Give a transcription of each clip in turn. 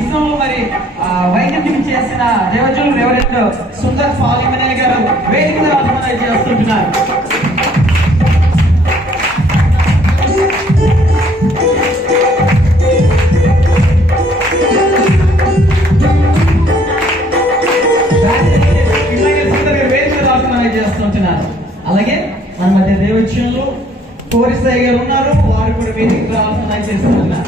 ఇస్రోలో మరి వైద్యం చేసిన దేవజులు రెవరెండ్ సుందర్ పాలిమనే గారు వేదిక మీద ఆహ్వానం చేస్తుంటున్నారు. అలాగే మన మధ్య దేవచనులు కోరిసాయి గారు ఉన్నారు, వారు కూడా వేదిక ఆహ్వానం చేస్తున్నారు.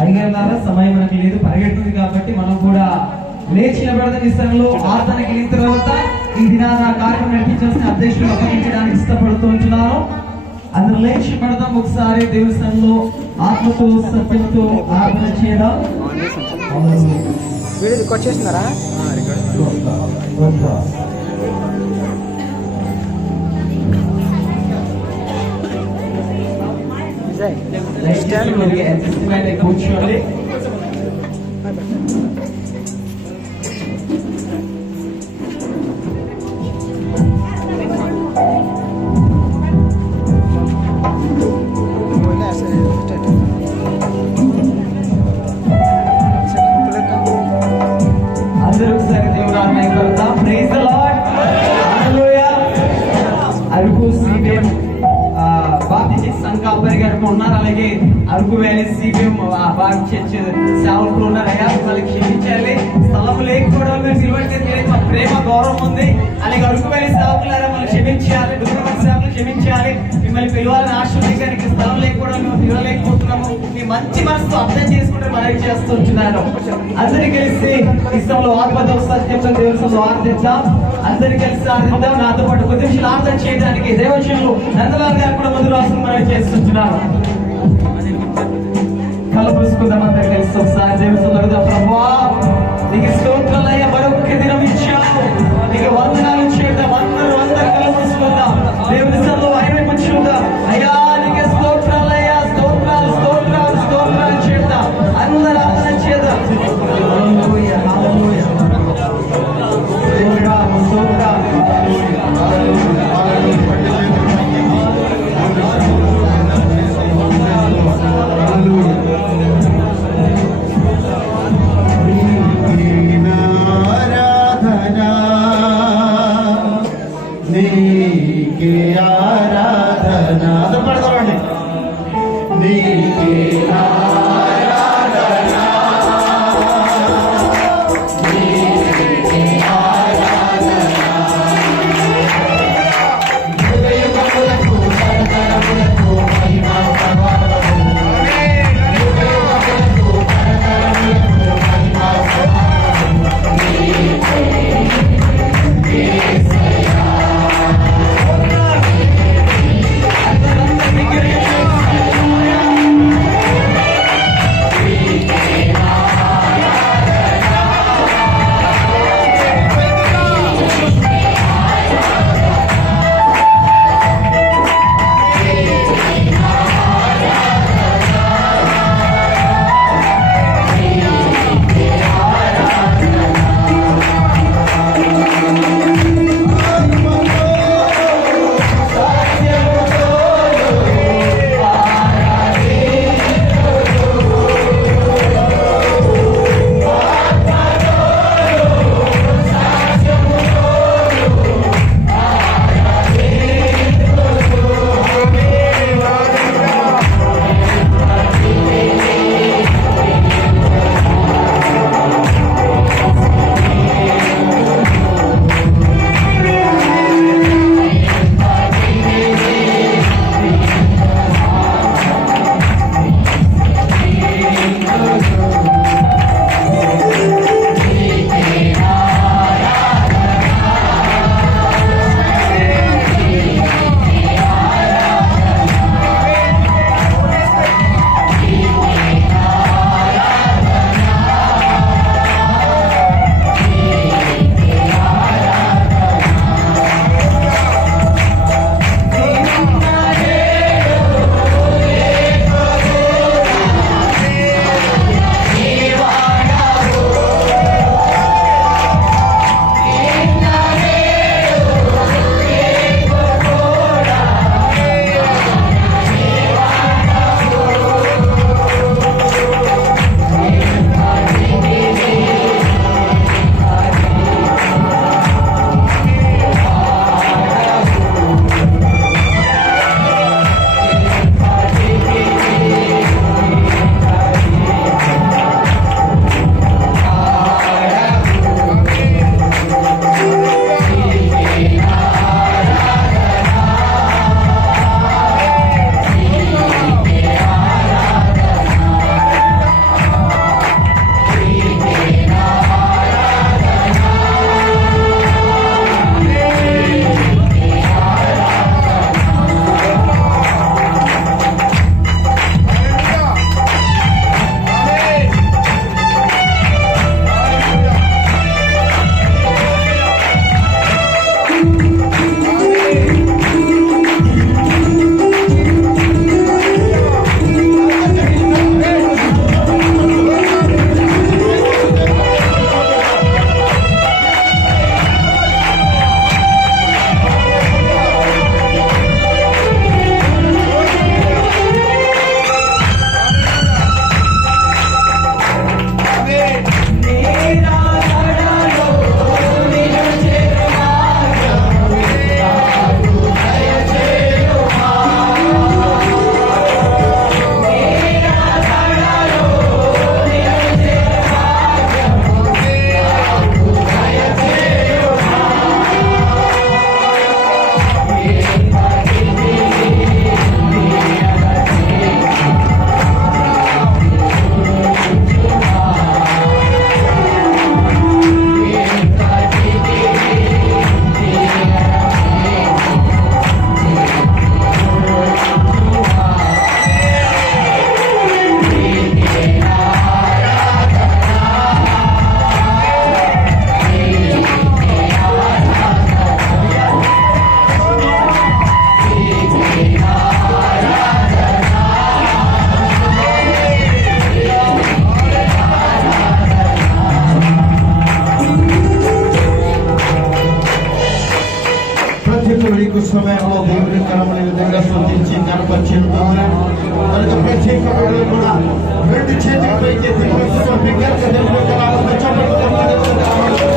అడిగారు సమయం మనకు లేదు, పరిగెడుతుంది కాబట్టి మనం కూడా లేచి నిలబడదాం. ఈ స్థలంలో ఆరాధనకి వెళ్ళిన తర్వాత ఈ దినాన కార్యక్రమం నడిపించాల్సిన అధ్యక్షులు అప్పగించడానికి ఇష్టపడుతూ ఉంటున్నాను. అందరూ లేచి పడదాం, ఒకసారి దేవుని స్థలంలో ఆత్మతో సత్యంతో ఆరాధన చేయడం. వీడియో రికార్డ్ చేస్తున్నారా? కూర్చోండి. అందరూ ఒకసారి దేవుడు ఆమె కొడతాం. Praise the lord. Hallelujah. Araku CBM Baptist సంఘాపరి గారు ఉన్నారు, అలాగే Araku valley CBM Baptist church సేవకులు ఉన్నారు. అయ్యా వాళ్ళకి క్షమించాలి, స్థలం లేకపోవడం మా ప్రేమ గౌరవం ఉంది. అలాగే అరకు వ్యాలీ సేవకులారా మనం క్షమించాలి, దుర్గమైన సేవకులు క్షమించాలి. మిమ్మల్ని పిలవాలని ఆశ లేక స్థలం లేకపోవడం మేము పిలవలేకపోతున్నాము. మీ మంచి మనసుతో అర్థం చేసుకుంటే మనకి చేస్తుంటున్నాను. అందరి కలిసి ఇష్టంలో ఆత్మతో సత్యంతో దేవునిలో ఆరాధిద్దాం. అందరి కలిసి ఆరాధిద్దాం. నాతో పాటు కొద్ది నిమిషాలు ఆరాధన చేయడానికి దేవచనులు నందలాల్ గారు కూడా ముందు రాసుకుని మనం చేస్తుంటున్నాను. కళ్ళు పూసుకుందాం అందరి కలిసి ఒకసారి దేవునిలో. ప్రభువా నీకు స్తోత్రాలయ్యా, మరొక దినం ఇచ్చావు, నీకు వందనాలు చేద్దాం. అందరూ కళ్ళు పూసుకుందాం, దేవుని సన్నిధిలో ఆయన చూద్దాం. అయ్యా నీకు స్తోత్రాలయ్యా, స్తోత్రాలు స్తోత్రాలు స్తోత్రాలు చేద్దాం. అందరూ ఆరాధన చేద్దాం. హల్లెలూయా హల్లెలూయా. స్తోత్రం స్తోత్రం. హల్లెలూయా. కుడి చేతికి పైకి ఎత్తి బిగ్గరగా దేవుని యొక్క నామములో చప్పట్లు కొట్టి దేవుని యొక్క నామములో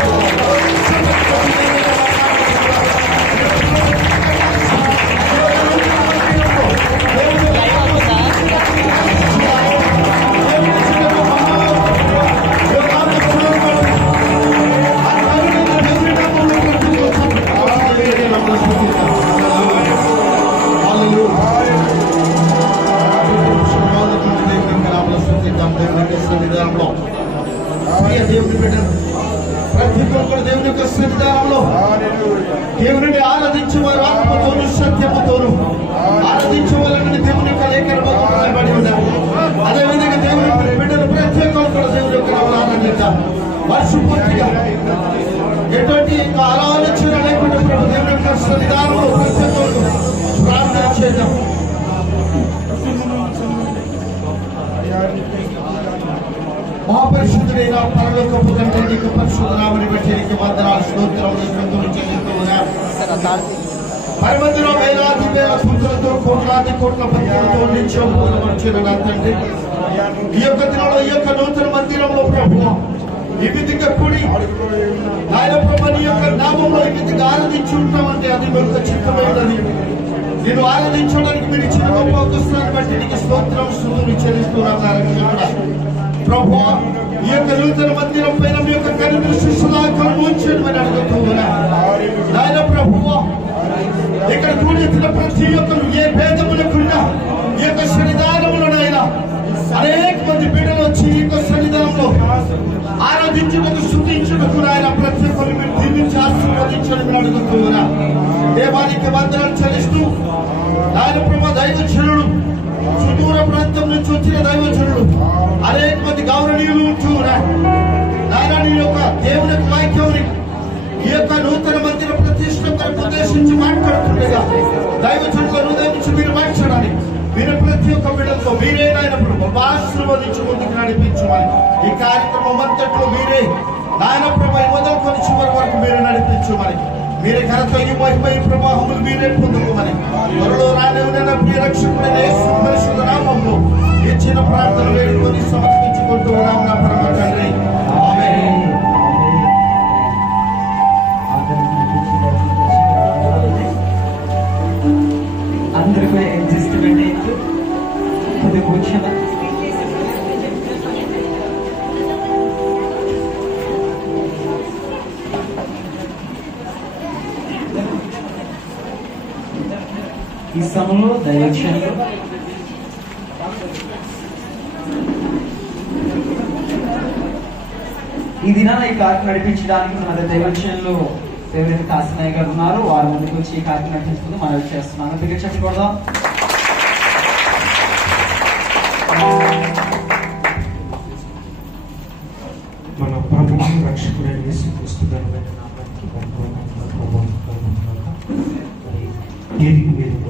దేవుని బిడ్డ ప్రతి ఒక్కరు దేవుని యొక్క సన్నిధానంలో దేవుని ఆరాధించే వారు ఆత్మతోను సత్యముతోను ఆరాధించే వాళ్ళని దేవుని యొక్క లేఖనములో రాయబడి ఉన్నారు. అదేవిధంగా దేవుని బిడ్డలు ప్రతి ఒక్కరు కూడా దేవుని యొక్క నామములో ఆరాధించారు. మనస్ఫూర్తిగా ఎటువంటి ఆలోచన లేకుండా ప్రభు దేవుని యొక్క సన్నిధానంలో ప్రతి ఒక్కరు ప్రార్థన చేద్దాం. మహాపరిశుద్ధుడైన పరలోకపు తండ్రి నీకు పరిశుద్ధ నామమును బట్టి నీకు వందనాలు స్తోత్రములు స్తుతులు చెల్లిస్తూ ఉన్నాను. పరమందులో వేలాది వేల స్తుతులతో కోట్లాది కోట్ల భక్తులతో నిత్యం పూజపరిచిన నా తండ్రి ఈ యొక్క దినంలో ఈ యొక్క నూతన మందిరంలో ప్రభువా ఈ విధంగా కూడి ఆయన ప్రభు నీ యొక్క నామంలో ఈ విధంగా ఆరాధించి ఉంటామంటే అది మీ యొక్క చిత్తమైనది. నేను ఆరాధించడానికి మీరు ఇచ్చిన గొప్ప అవకాశాన్ని బట్టి నీకు స్తోత్రం స్తుతులు చెల్లిస్తున్నాను. ప్రభువా ఈ యొక్క నూతన మందిరం పైన మీ యొక్క కనుదృష్టి సదాకాలం ఉంచమని అడుగుతున్నా నాయన ప్రభువా. ఇక్కడ కూడిన ప్రతి ఒక్కరు ఏ భేదములకున్నా ఈ యొక్క సన్నిధానములోనైనా అనేక మంది బిడ్డలు వచ్చి ఈ యొక్క సన్నిధానంలో ఆరాధించుటకు స్తుతించుటకు నాయన ప్రతి ఒక్కరు మీరు దీవించి ఆశీర్వదించని అడుగుతున్నా. దేవానికి వందనాలు చెల్లిస్తూ నాయన ప్రభు దైవజనుడు సుదూర ప్రాంతం నుంచి వచ్చిన దైవజనుడు అనేక మంది గౌరవనీయులు ఉంటున్నా నాయన నీ యొక్క దేవుని యొక్క వాక్యాన్ని ఈ యొక్క నూతన మందిర ప్రతిష్ట కొరకు ఉద్దేశించి మాట్లాడుతుండగా దైవజనుల హృదయం నుంచి మీరు మార్చడానికి మీరు ప్రతి ఒక్క బిడ్డలతో మీరే నాయన ప్రభు ఆశీర్వదించి ముందుకు నడిపించమని ఈ కార్యక్రమం అంతట్లో మీరే నాయన ప్రభు మొదలుకొని చివరి వరకు మీరే నడిపించమని మీరే ఘనత ఈ మహిమ ఈ ప్రవాహములు మీరే పొందుకోమని త్వరలో రానివ్వన ప్రియ రక్షకుడైన యేసు పరిశుద్ధ నామములో ఈ చిన్న ప్రార్థన వేడుకొని సమర్పించుకుంటూ ఉన్నాం నా పరమ తండ్రి. ఆమేన్. అందరికీ అడ్జస్ట్మెంట్ అయితే కొద్దిగా కూర్చోదా. ఈ సమయంలో దైవక్షణలో ఈ దినాన ఈ కార్యక్రమం నడిపించడానికి మన దైవక్షణలో ఎవరైతే కాశీనాయ్ గారు ఉన్నారు వారి ముందుకు వచ్చి ఈ కార్యక్రమం నడిపించుకుంటూ మనం చేస్తున్నాను. దగ్గర చెప్పకూడదా? మన ప్రభువు రక్షకుడైన యేసుక్రీస్తు ఘనమైన నామానికి ఏది వేదిక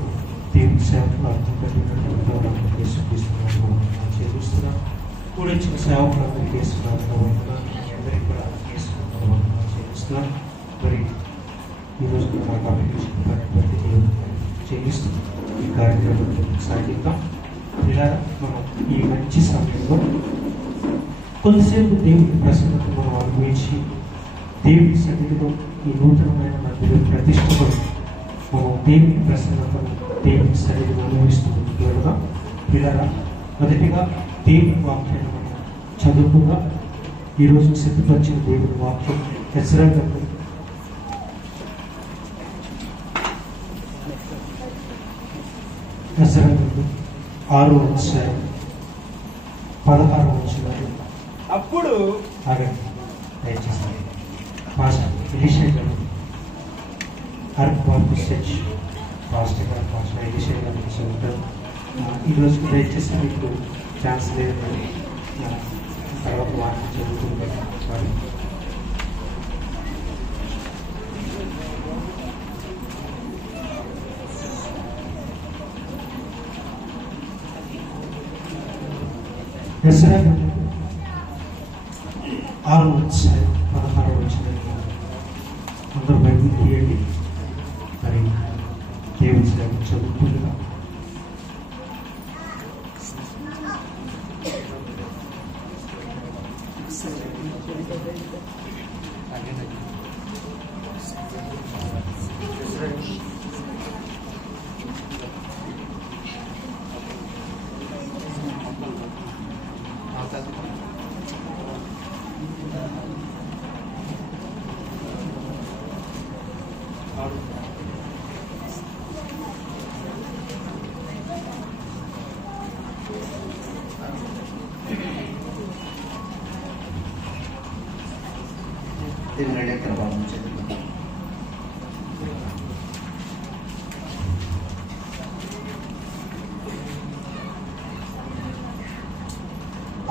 దేవుని సేవకులు అర్థం కలిగినటువంటి యేసుక్రీస్తు చేస్తున్నాం. కూడా ఇచ్చిన సేవకులందరికీ యేసునామములో అందరికీ కూడా చేస్తున్నాం. మరి ఈరోజు నాకు అభివృద్ధి దేవుని చేయిస్తూ ఈ కార్యక్రమాన్ని సాగిద్దాం. ఇలా మనం ఈ మంచి సమయంలో కొంతసేపు దేవుని ప్రసన్నత మనం అనుభవించి దేవుని సన్నిధిలో ఈ నూతనమైన మందిరం ప్రతిష్టపడి మనం దేవుని ప్రసన్నతను దేవుని సన్నిధిని అనుభవిస్తూ ఉండగా పిల్లరా మొదటిగా దేవుని వాక్యాన్ని మనం చదువుకున్నా. ఈరోజు సిద్ధపరిచిన దేవుని వాక్యం హెచ్చరిక 6వ అధ్యాయం 16వ వచనం. అప్పుడు దయచేసి పాస్టర్ ఎలీషా గారు అర్క్ బాప్టిస్ట్ చర్చ్ పాస్టర్ గారు పాస్టర్ ఎలీషా గారు చదువుతారు. ఈరోజు దయచేసి మీకు ఛాన్స్ లేదు, తర్వాత వాటిని చదువుతుంటారు. హెచ్చరిక 6వ అధ్యాయం 16వ వచనం. అందరూ బైబిల్ తీయండి. మరి దేవుని సేవ చదువుతుండగా దేవుని యొక్క ప్రభావం చేద్దాం.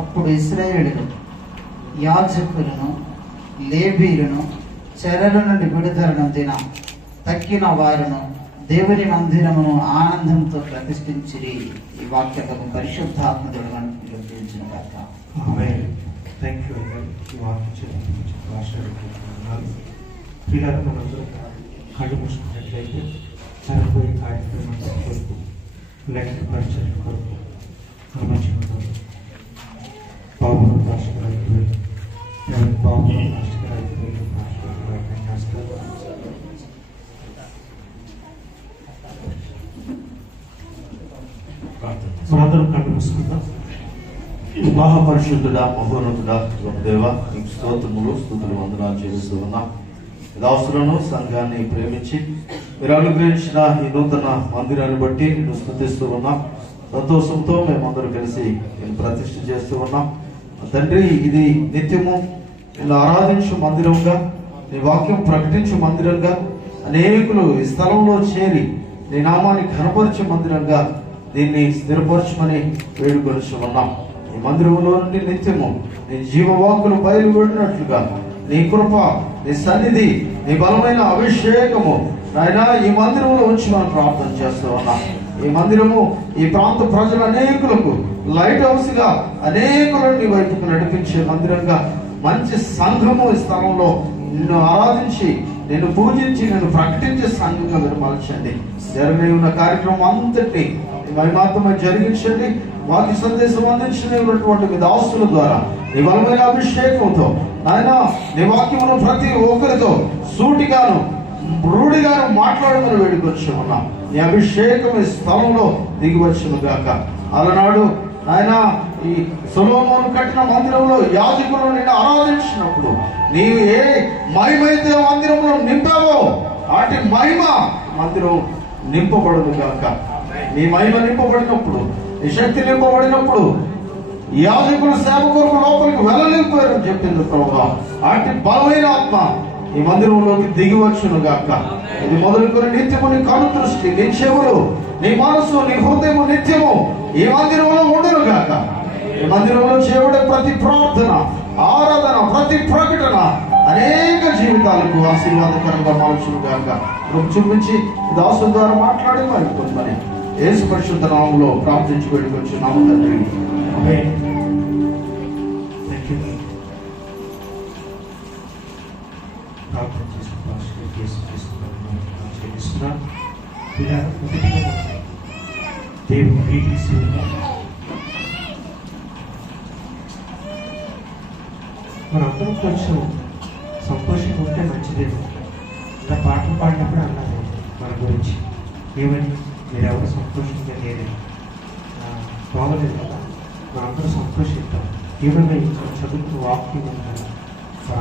అప్పుడు ఇశ్రాయేలును యాజకులను లేవీయులను చెరల నుండి విడుదల నొందిన తక్కిన వారును దేవుని మందిరమును ఆనందంతో ప్రతిష్ఠించిరి. ఈ వాక్యము పరిశుద్ధాత్మదుడు అనుగ్రహించిన కాక. ఆమేన్. థ్యాంక్ యూ అండి. ఈ వాక్యం చెప్పి ఆశీర్వదిస్తున్నాను. పిల్లలు మనందరూ కళ్ళు మూసుకున్నట్లయితే చనిపోయే కార్యక్రమం కొరకు లెక్క పరిచయం కొరకు గమనించుకుంటారు. బాబు రాష్ట్రాలు బాబు రాష్ట్రాలు చేస్తారు. మనందరం కళ్ళు మూసుకుందాం. మహాపరిశుద్ధుడా, మహోన్నతుడా, దేవ నీకు స్తోత్రములు, స్తుతులు, వందనాలు చెల్లిస్తూ ఉన్నాం. దాసులను సంఘాన్ని ప్రేమించి మీరు అనుగ్రహించిన ఈ నూతన మందిరాన్ని బట్టి నేను స్తుతిస్తూ ఉన్నాం. సంతోషంతో మేమందరూ కలిసి నేను ప్రతిష్ఠ చేస్తూ ఉన్నాం. తండ్రి, ఇది నిత్యము నేను ఆరాధించు మందిరంగా, నీ వాక్యం ప్రకటించు మందిరంగా, అనేకులు ఈ స్థలంలో చేరి నీ నామాన్ని ఘనపరచే మందిరంగా దీన్ని స్థిరపరచమని వేడుకొనిచు ఉన్నాం. ఈ మందిరంలో నుండి నిత్యము నీ జీవవాక్కులు బయలువెడినట్లుగా నీ కృప, నీ సన్నిధి, నీ బలమైన అభిషేకము నాయన ఈ మందిరంలో ఉంచమని ప్రార్థన చేస్తూ ఉన్నాం. ఈ మందిరము ఈ ప్రాంత ప్రజలు అనేకులకు లైట్ హౌస్ గా అనేకులను నీ వైపుకు నడిపించే మందిరంగా, మంచి సంఘము ఈ స్థలంలో నిన్ను ఆరాధించి నిన్ను పూజించి నిన్ను ప్రకటించే సంఘంగా విరమల్చండి. జరగని ఉన్న కార్యక్రమం అంతటినీ మహిమాత్మగా జరిగించండి. వాకి సందేశం అందించినటువంటి మీ దాసుల ద్వారా నీ బలమైన అభిషేకంతో నాయన నీ వాక్యమును ప్రతి ఒక్కరితో సూటిగాను రూఢిగాను మాట్లాడమని వేడుకొచ్చి ఉన్నాం. నీ అభిషేకం ఈ స్థలంలో దిగివచ్చును గాక. అలనాడు ఆయన ఈ సొలొమోను కట్టిన మందిరంలో యాజకులు నిన్ను ఆరాధించినప్పుడు నీవు ఏ మహిమైతే మందిరంలో నింపావో వాటి మహిమ మందిరం నింపబడును గాక. నీ మహిమ నింపబడినప్పుడు, నీ శక్తి నింపబడినప్పుడు యాజకులు సేవకులకు లోపలికి వెళ్ళలేకపోయారని చెప్పింది ప్రభువా. అట్టి బలమైన ఆత్మ ఈ మందిరంలోకి దిగివచ్చును గాక. ఇది మొదలుకొని నిత్యము నీ కను దృష్టి, నీ చెవులు, నీ మనసు, నీ హృదయము నిత్యము ఈ మందిరంలో ఉండను గాక. ఈ మందిరంలో చేయబడే ప్రతి ప్రార్థన, ఆరాధన, ప్రతి ప్రకటన అనేక జీవితాలకు ఆశీర్వాదకరంగా మార్చును గాక. రూపు చూపించి దాసు ద్వారా మాట్లాడి మరి కొంతమని యేసు పరిశుద్ధ నామములో ప్రార్థించి వెళ్ళుకొచ్చున్నాము తండ్రి. ఆమేన్. Thank you. ప్రార్థన చేసిన పాస్టర్ కేసు చేసుకున్నాను. ఇలా దేవుని గ్రీటింగ్స్ మనందరం కొంచెం సంతోషంగా ఉంటే మంచిదేమో. ఇలా పాటలు పాడినప్పుడు అన్నారు మన గురించి ఏమని, మీరు ఎవరు సంతోషంగా లేరు, బాగలేదు కదా, మనందరూ సంతోషిద్దాం. ఏమైనా ఇంకా చదువుకున్న వాక్యం ఉన్నారు,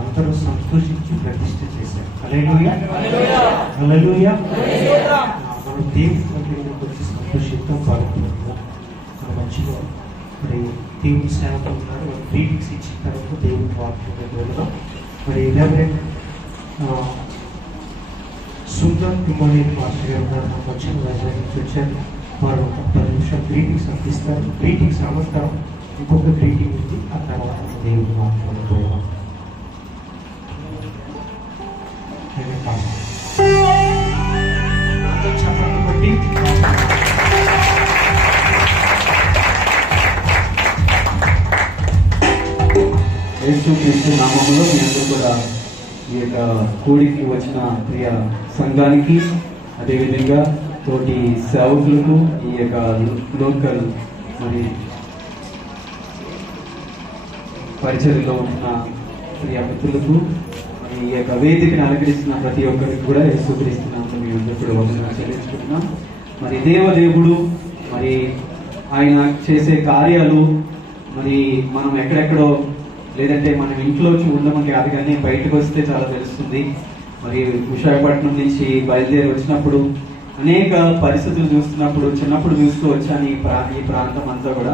అందరూ సంతోషించి ప్రతిష్ఠ చేశారు. హల్లెలూయా, హల్లెలూయా. మనం దేవుని మందిరంలోకి వచ్చి సంతోషిద్దాం, బాగుంటున్నాం. మన మంచిగా మరి దేవుని సేవలు ఉన్నారు, గ్రీటింగ్స్ ఇచ్చిన తర్వాత దేవుని వాక్యం వెళ్దాం. మరి ఎలాబరేట్ సుందర్ తిమ్మోని మాస్టర్ గారు ఉన్నారు, నాకు వచ్చిన వైజాగ్ నుంచి వచ్చారు. వారు ఒక 10 నిమిషాలు గ్రీటింగ్స్ అందిస్తారు. గ్రీటింగ్స్ అనంతరం ఇంకొక గ్రీటింగ్ ఉంది, ఆ తర్వాత దేవుని వాక్యం వెళ్దాం. చెప్పండి బట్టి యేసుక్రీస్తు నామములో మీ అందరూ కూడా ఈ యొక్క కూడికి వచ్చిన ప్రియ సంఘానికి, అదేవిధంగా తోటి సేవకులకు, ఈ యొక్క లోకల్ మరి పరిచర్యలో ఉంటున్న ప్రియ మిత్రులకు, మరి ఈ యొక్క వేదికను అలంకరిస్తున్న ప్రతి ఒక్కరికి కూడా యేసుక్రీస్తునామములో మేము అందరూ వందనాలు చెల్లించుకుంటున్నాం. మరి దేవుడు మరి ఆయన చేసే కార్యాలు మరి మనం ఎక్కడెక్కడో లేదంటే మనం ఇంట్లో ఉండమని కాదు, కానీ బయటకు వస్తే చాలా తెలుస్తుంది. మరి విశాఖపట్నం నుంచి బయలుదేరి వచ్చినప్పుడు అనేక పరిస్థితులు చూస్తున్నప్పుడు, చిన్నప్పుడు చూస్తూ వచ్చాను ఈ ప్రాంతం అంతా కూడా.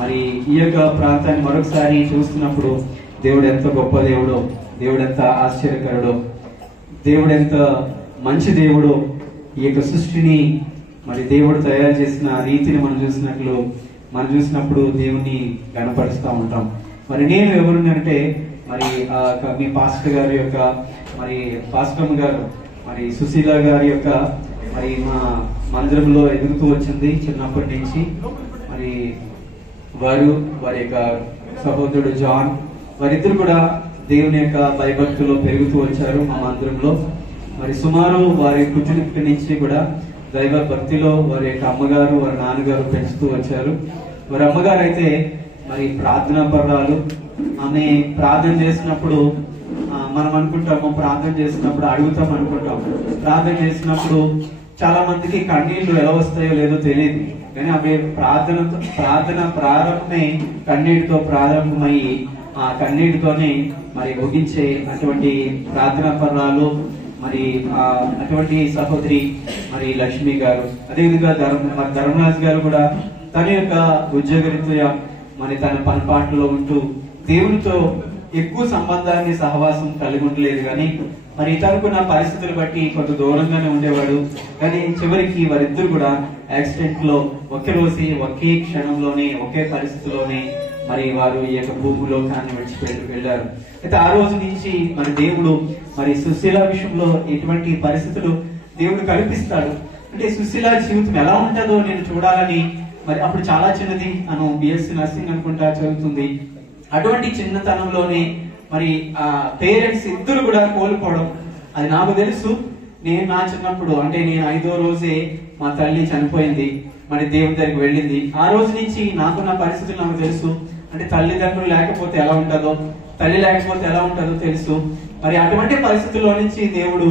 మరి ఈ యొక్క ప్రాంతాన్ని మరొకసారి చూస్తున్నప్పుడు దేవుడు ఎంత గొప్ప దేవుడో, దేవుడు ఎంత ఆశ్చర్యకరుడో, దేవుడు ఎంత మంచి దేవుడో, ఈ యొక్క సృష్టిని మరి దేవుడు తయారు చేసిన రీతిని మనం చూసినప్పుడు దేవుని గణపరుస్తూ ఉంటాం. మరి నేను ఎవరునంటే మరి మీ పాస్టర్ గారి యొక్క మరి పాస్టమ్ గారు మరి సుశీల గారి యొక్క మరి మా మందిరంలో ఎదుగుతూ వచ్చింది చిన్నప్పటి నుంచి. మరి వారి యొక్క సహోదరుడు జాన్, వారిద్దరు కూడా దేవుని యొక్క భయభక్తులో పెరుగుతూ వచ్చారు మా మందిరంలో. మరి సుమారు వారి పుట్టినప్పటి నుంచి కూడా దైవ భక్తిలో వారి యొక్క అమ్మగారు వారి నాన్నగారు పెంచుతూ వచ్చారు. వారి అమ్మగారు అయితే మరి ప్రార్థనా పర్వాలు, ఆమె ప్రార్థన చేసినప్పుడు మనం అనుకుంటాము, ప్రార్థన చేసినప్పుడు అడుగుతాం అనుకుంటాం. ప్రార్థన చేసినప్పుడు చాలా మందికి కన్నీళ్లు ఎలా వస్తాయో లేదో తెలియదు, కానీ ఆమె ప్రార్థన ప్రారంభమే కన్నీటితో ప్రారంభమయ్యి ఆ కన్నీటితోనే మరి ముగించే అటువంటి ప్రార్థనా పర్వాలు మరి అటువంటి సహోదరి మరి లక్ష్మి గారు. అదేవిధంగా ధర్మరాజు గారు కూడా తన యొక్క ఉద్యోగరీత్యా మరి తన పనిపాట్లలో ఉంటూ దేవునితో ఎక్కువ సంబంధాన్ని సహవాసం కలిగి ఉండలేదు, కానీ మరి తనకున్న పరిస్థితులు బట్టి కొంత దూరంగానే ఉండేవాడు. కానీ చివరికి వారిద్దరు కూడా యాక్సిడెంట్ లో ఒకే క్షణంలోనే ఒకే పరిస్థితిలోనే మరి వారు ఈ యొక్క భూమిలోకాన్ని విడిచిపెట్టి వెళ్ళారు. అయితే ఆ రోజు నుంచి మరి దేవుడు మరి సుశీల విషయంలో ఎటువంటి పరిస్థితులు దేవుడు కల్పిస్తాడు అంటే సుశీల జీవితం ఎలా ఉంటుందో నేను చూడాలని. మరి అప్పుడు చాలా చిన్నది, అను బిఎస్సి నర్సింగ్ అనుకుంటా చదువుతుంది. అటువంటి చిన్నతనంలోనే మరి ఆ పేరెంట్స్ ఇద్దరు కూడా కోల్పోవడం అది నాకు తెలుసు. నేను నా చిన్నప్పుడు అంటే నేను 5వ రోజే మా తల్లి చనిపోయింది, మరి దేవుని దగ్గరికి వెళ్ళింది. ఆ రోజు నుంచి నాకున్న పరిస్థితులు నాకు తెలుసు. అంటే తల్లిదండ్రులు లేకపోతే ఎలా ఉంటుందో, తల్లి లేకపోతే ఎలా ఉంటుందో తెలుసు. మరి అటువంటి పరిస్థితుల్లో నుంచి దేవుడు,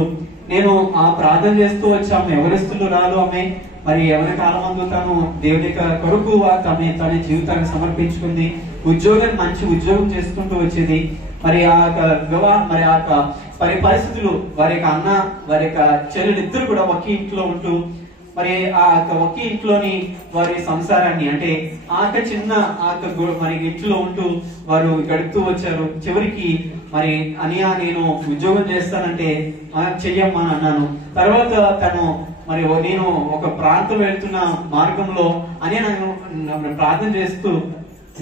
నేను ఆ ప్రార్థన చేస్తూ వచ్చాము, ఎవరిస్తులు రాలు ఆమె మరి ఎవరి కాలమందు తాను దేవుని కొరకు తన జీవితాన్ని సమర్పించుకుంది. మంచి ఉద్యోగం చేసుకుంటూ వచ్చేది. మరి ఆ మరి ఆ పరిస్థితులు వారి యొక్క అన్న వారి యొక్క చెల్లెలు ఇద్దరు కూడా ఒకే ఇంట్లో ఉంటూ మరి ఆ ఒకే ఇంట్లోని వారి సంసారాన్ని అంటే చిన్న మరి ఇంట్లో ఉంటూ వారు గడుపుతూ వచ్చారు. చివరికి మరి అనియా నేను ఉద్యోగం చేస్తానంటే చెయ్యమ్మా అని అన్నాను. తర్వాత తను మరి నేను ఒక ప్రాంతం వెళ్తున్న మార్గంలో అని నన్ను ప్రార్థన చేస్తూ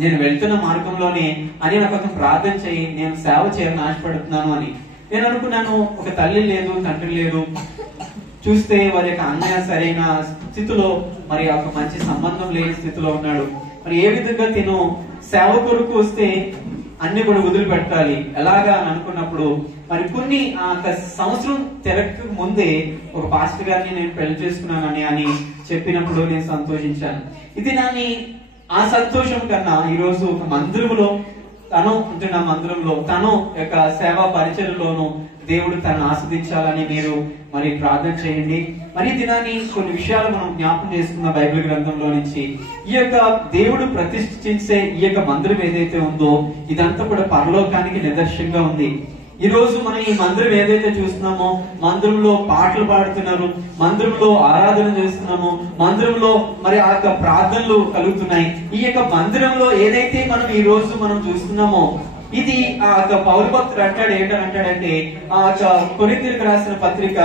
నేను వెళ్తున్న మార్గంలోనే అని నా కోసం ప్రార్థన చేయి, నేను సేవ చేయాలని ఆశపడుతున్నాను అని. నేను అనుకున్నాను, ఒక తల్లి లేదు, తండ్రి లేదు, చూస్తే వారి యొక్క అన్నయ్య సరైన స్థితిలో మరి ఒక మంచి సంబంధం లేని స్థితిలో ఉన్నాడు. మరి ఏ విధంగా తిను సేవ కొరకు వస్తే అన్ని కూడా వదిలిపెట్టాలి ఎలాగా అని అనుకున్నప్పుడు మరి కొన్ని సంవత్సరం తిరగక ముందే ఒక పాస్టర్ గారిని నేను పెళ్లి చేసుకున్నానని అని చెప్పినప్పుడు నేను సంతోషించాను. ఇది ఆ సంతోషం కన్నా ఈరోజు ఒక మందిరంలో తను యొక్క సేవా పరిచర్యలోను దేవుడు తను ఆస్వాదించాలని మీరు మరి ప్రార్థన చేయండి. మరి దినాన్ని కొన్ని విషయాలు మనం జ్ఞాపకం చేసుకున్న బైబిల్ గ్రంథంలో నుంచి ఈ యొక్క దేవుడు ప్రతిష్ఠించే ఈ యొక్క మందిరం ఏదైతే ఉందో ఇదంతా కూడా పరలోకానికి నిదర్శనంగా ఉంది. ఈ రోజు మనం ఈ మందిరం ఏదైతే చూస్తున్నామో మందిరంలో పాటలు పాడుతున్నారు, మందిరంలో ఆరాధన చేస్తున్నాము, మందిరంలో మరి ఆ యొక్క ప్రార్థనలు కలుగుతున్నాయి. ఈ యొక్క మందిరంలో ఏదైతే మనం ఈ రోజు మనం చూస్తున్నామో ఇది ఆ యొక్క పౌలు భక్తుడు ఏంటంటాడంటే ఆ యొక్క కొరింథీయులకు రాసిన పత్రిక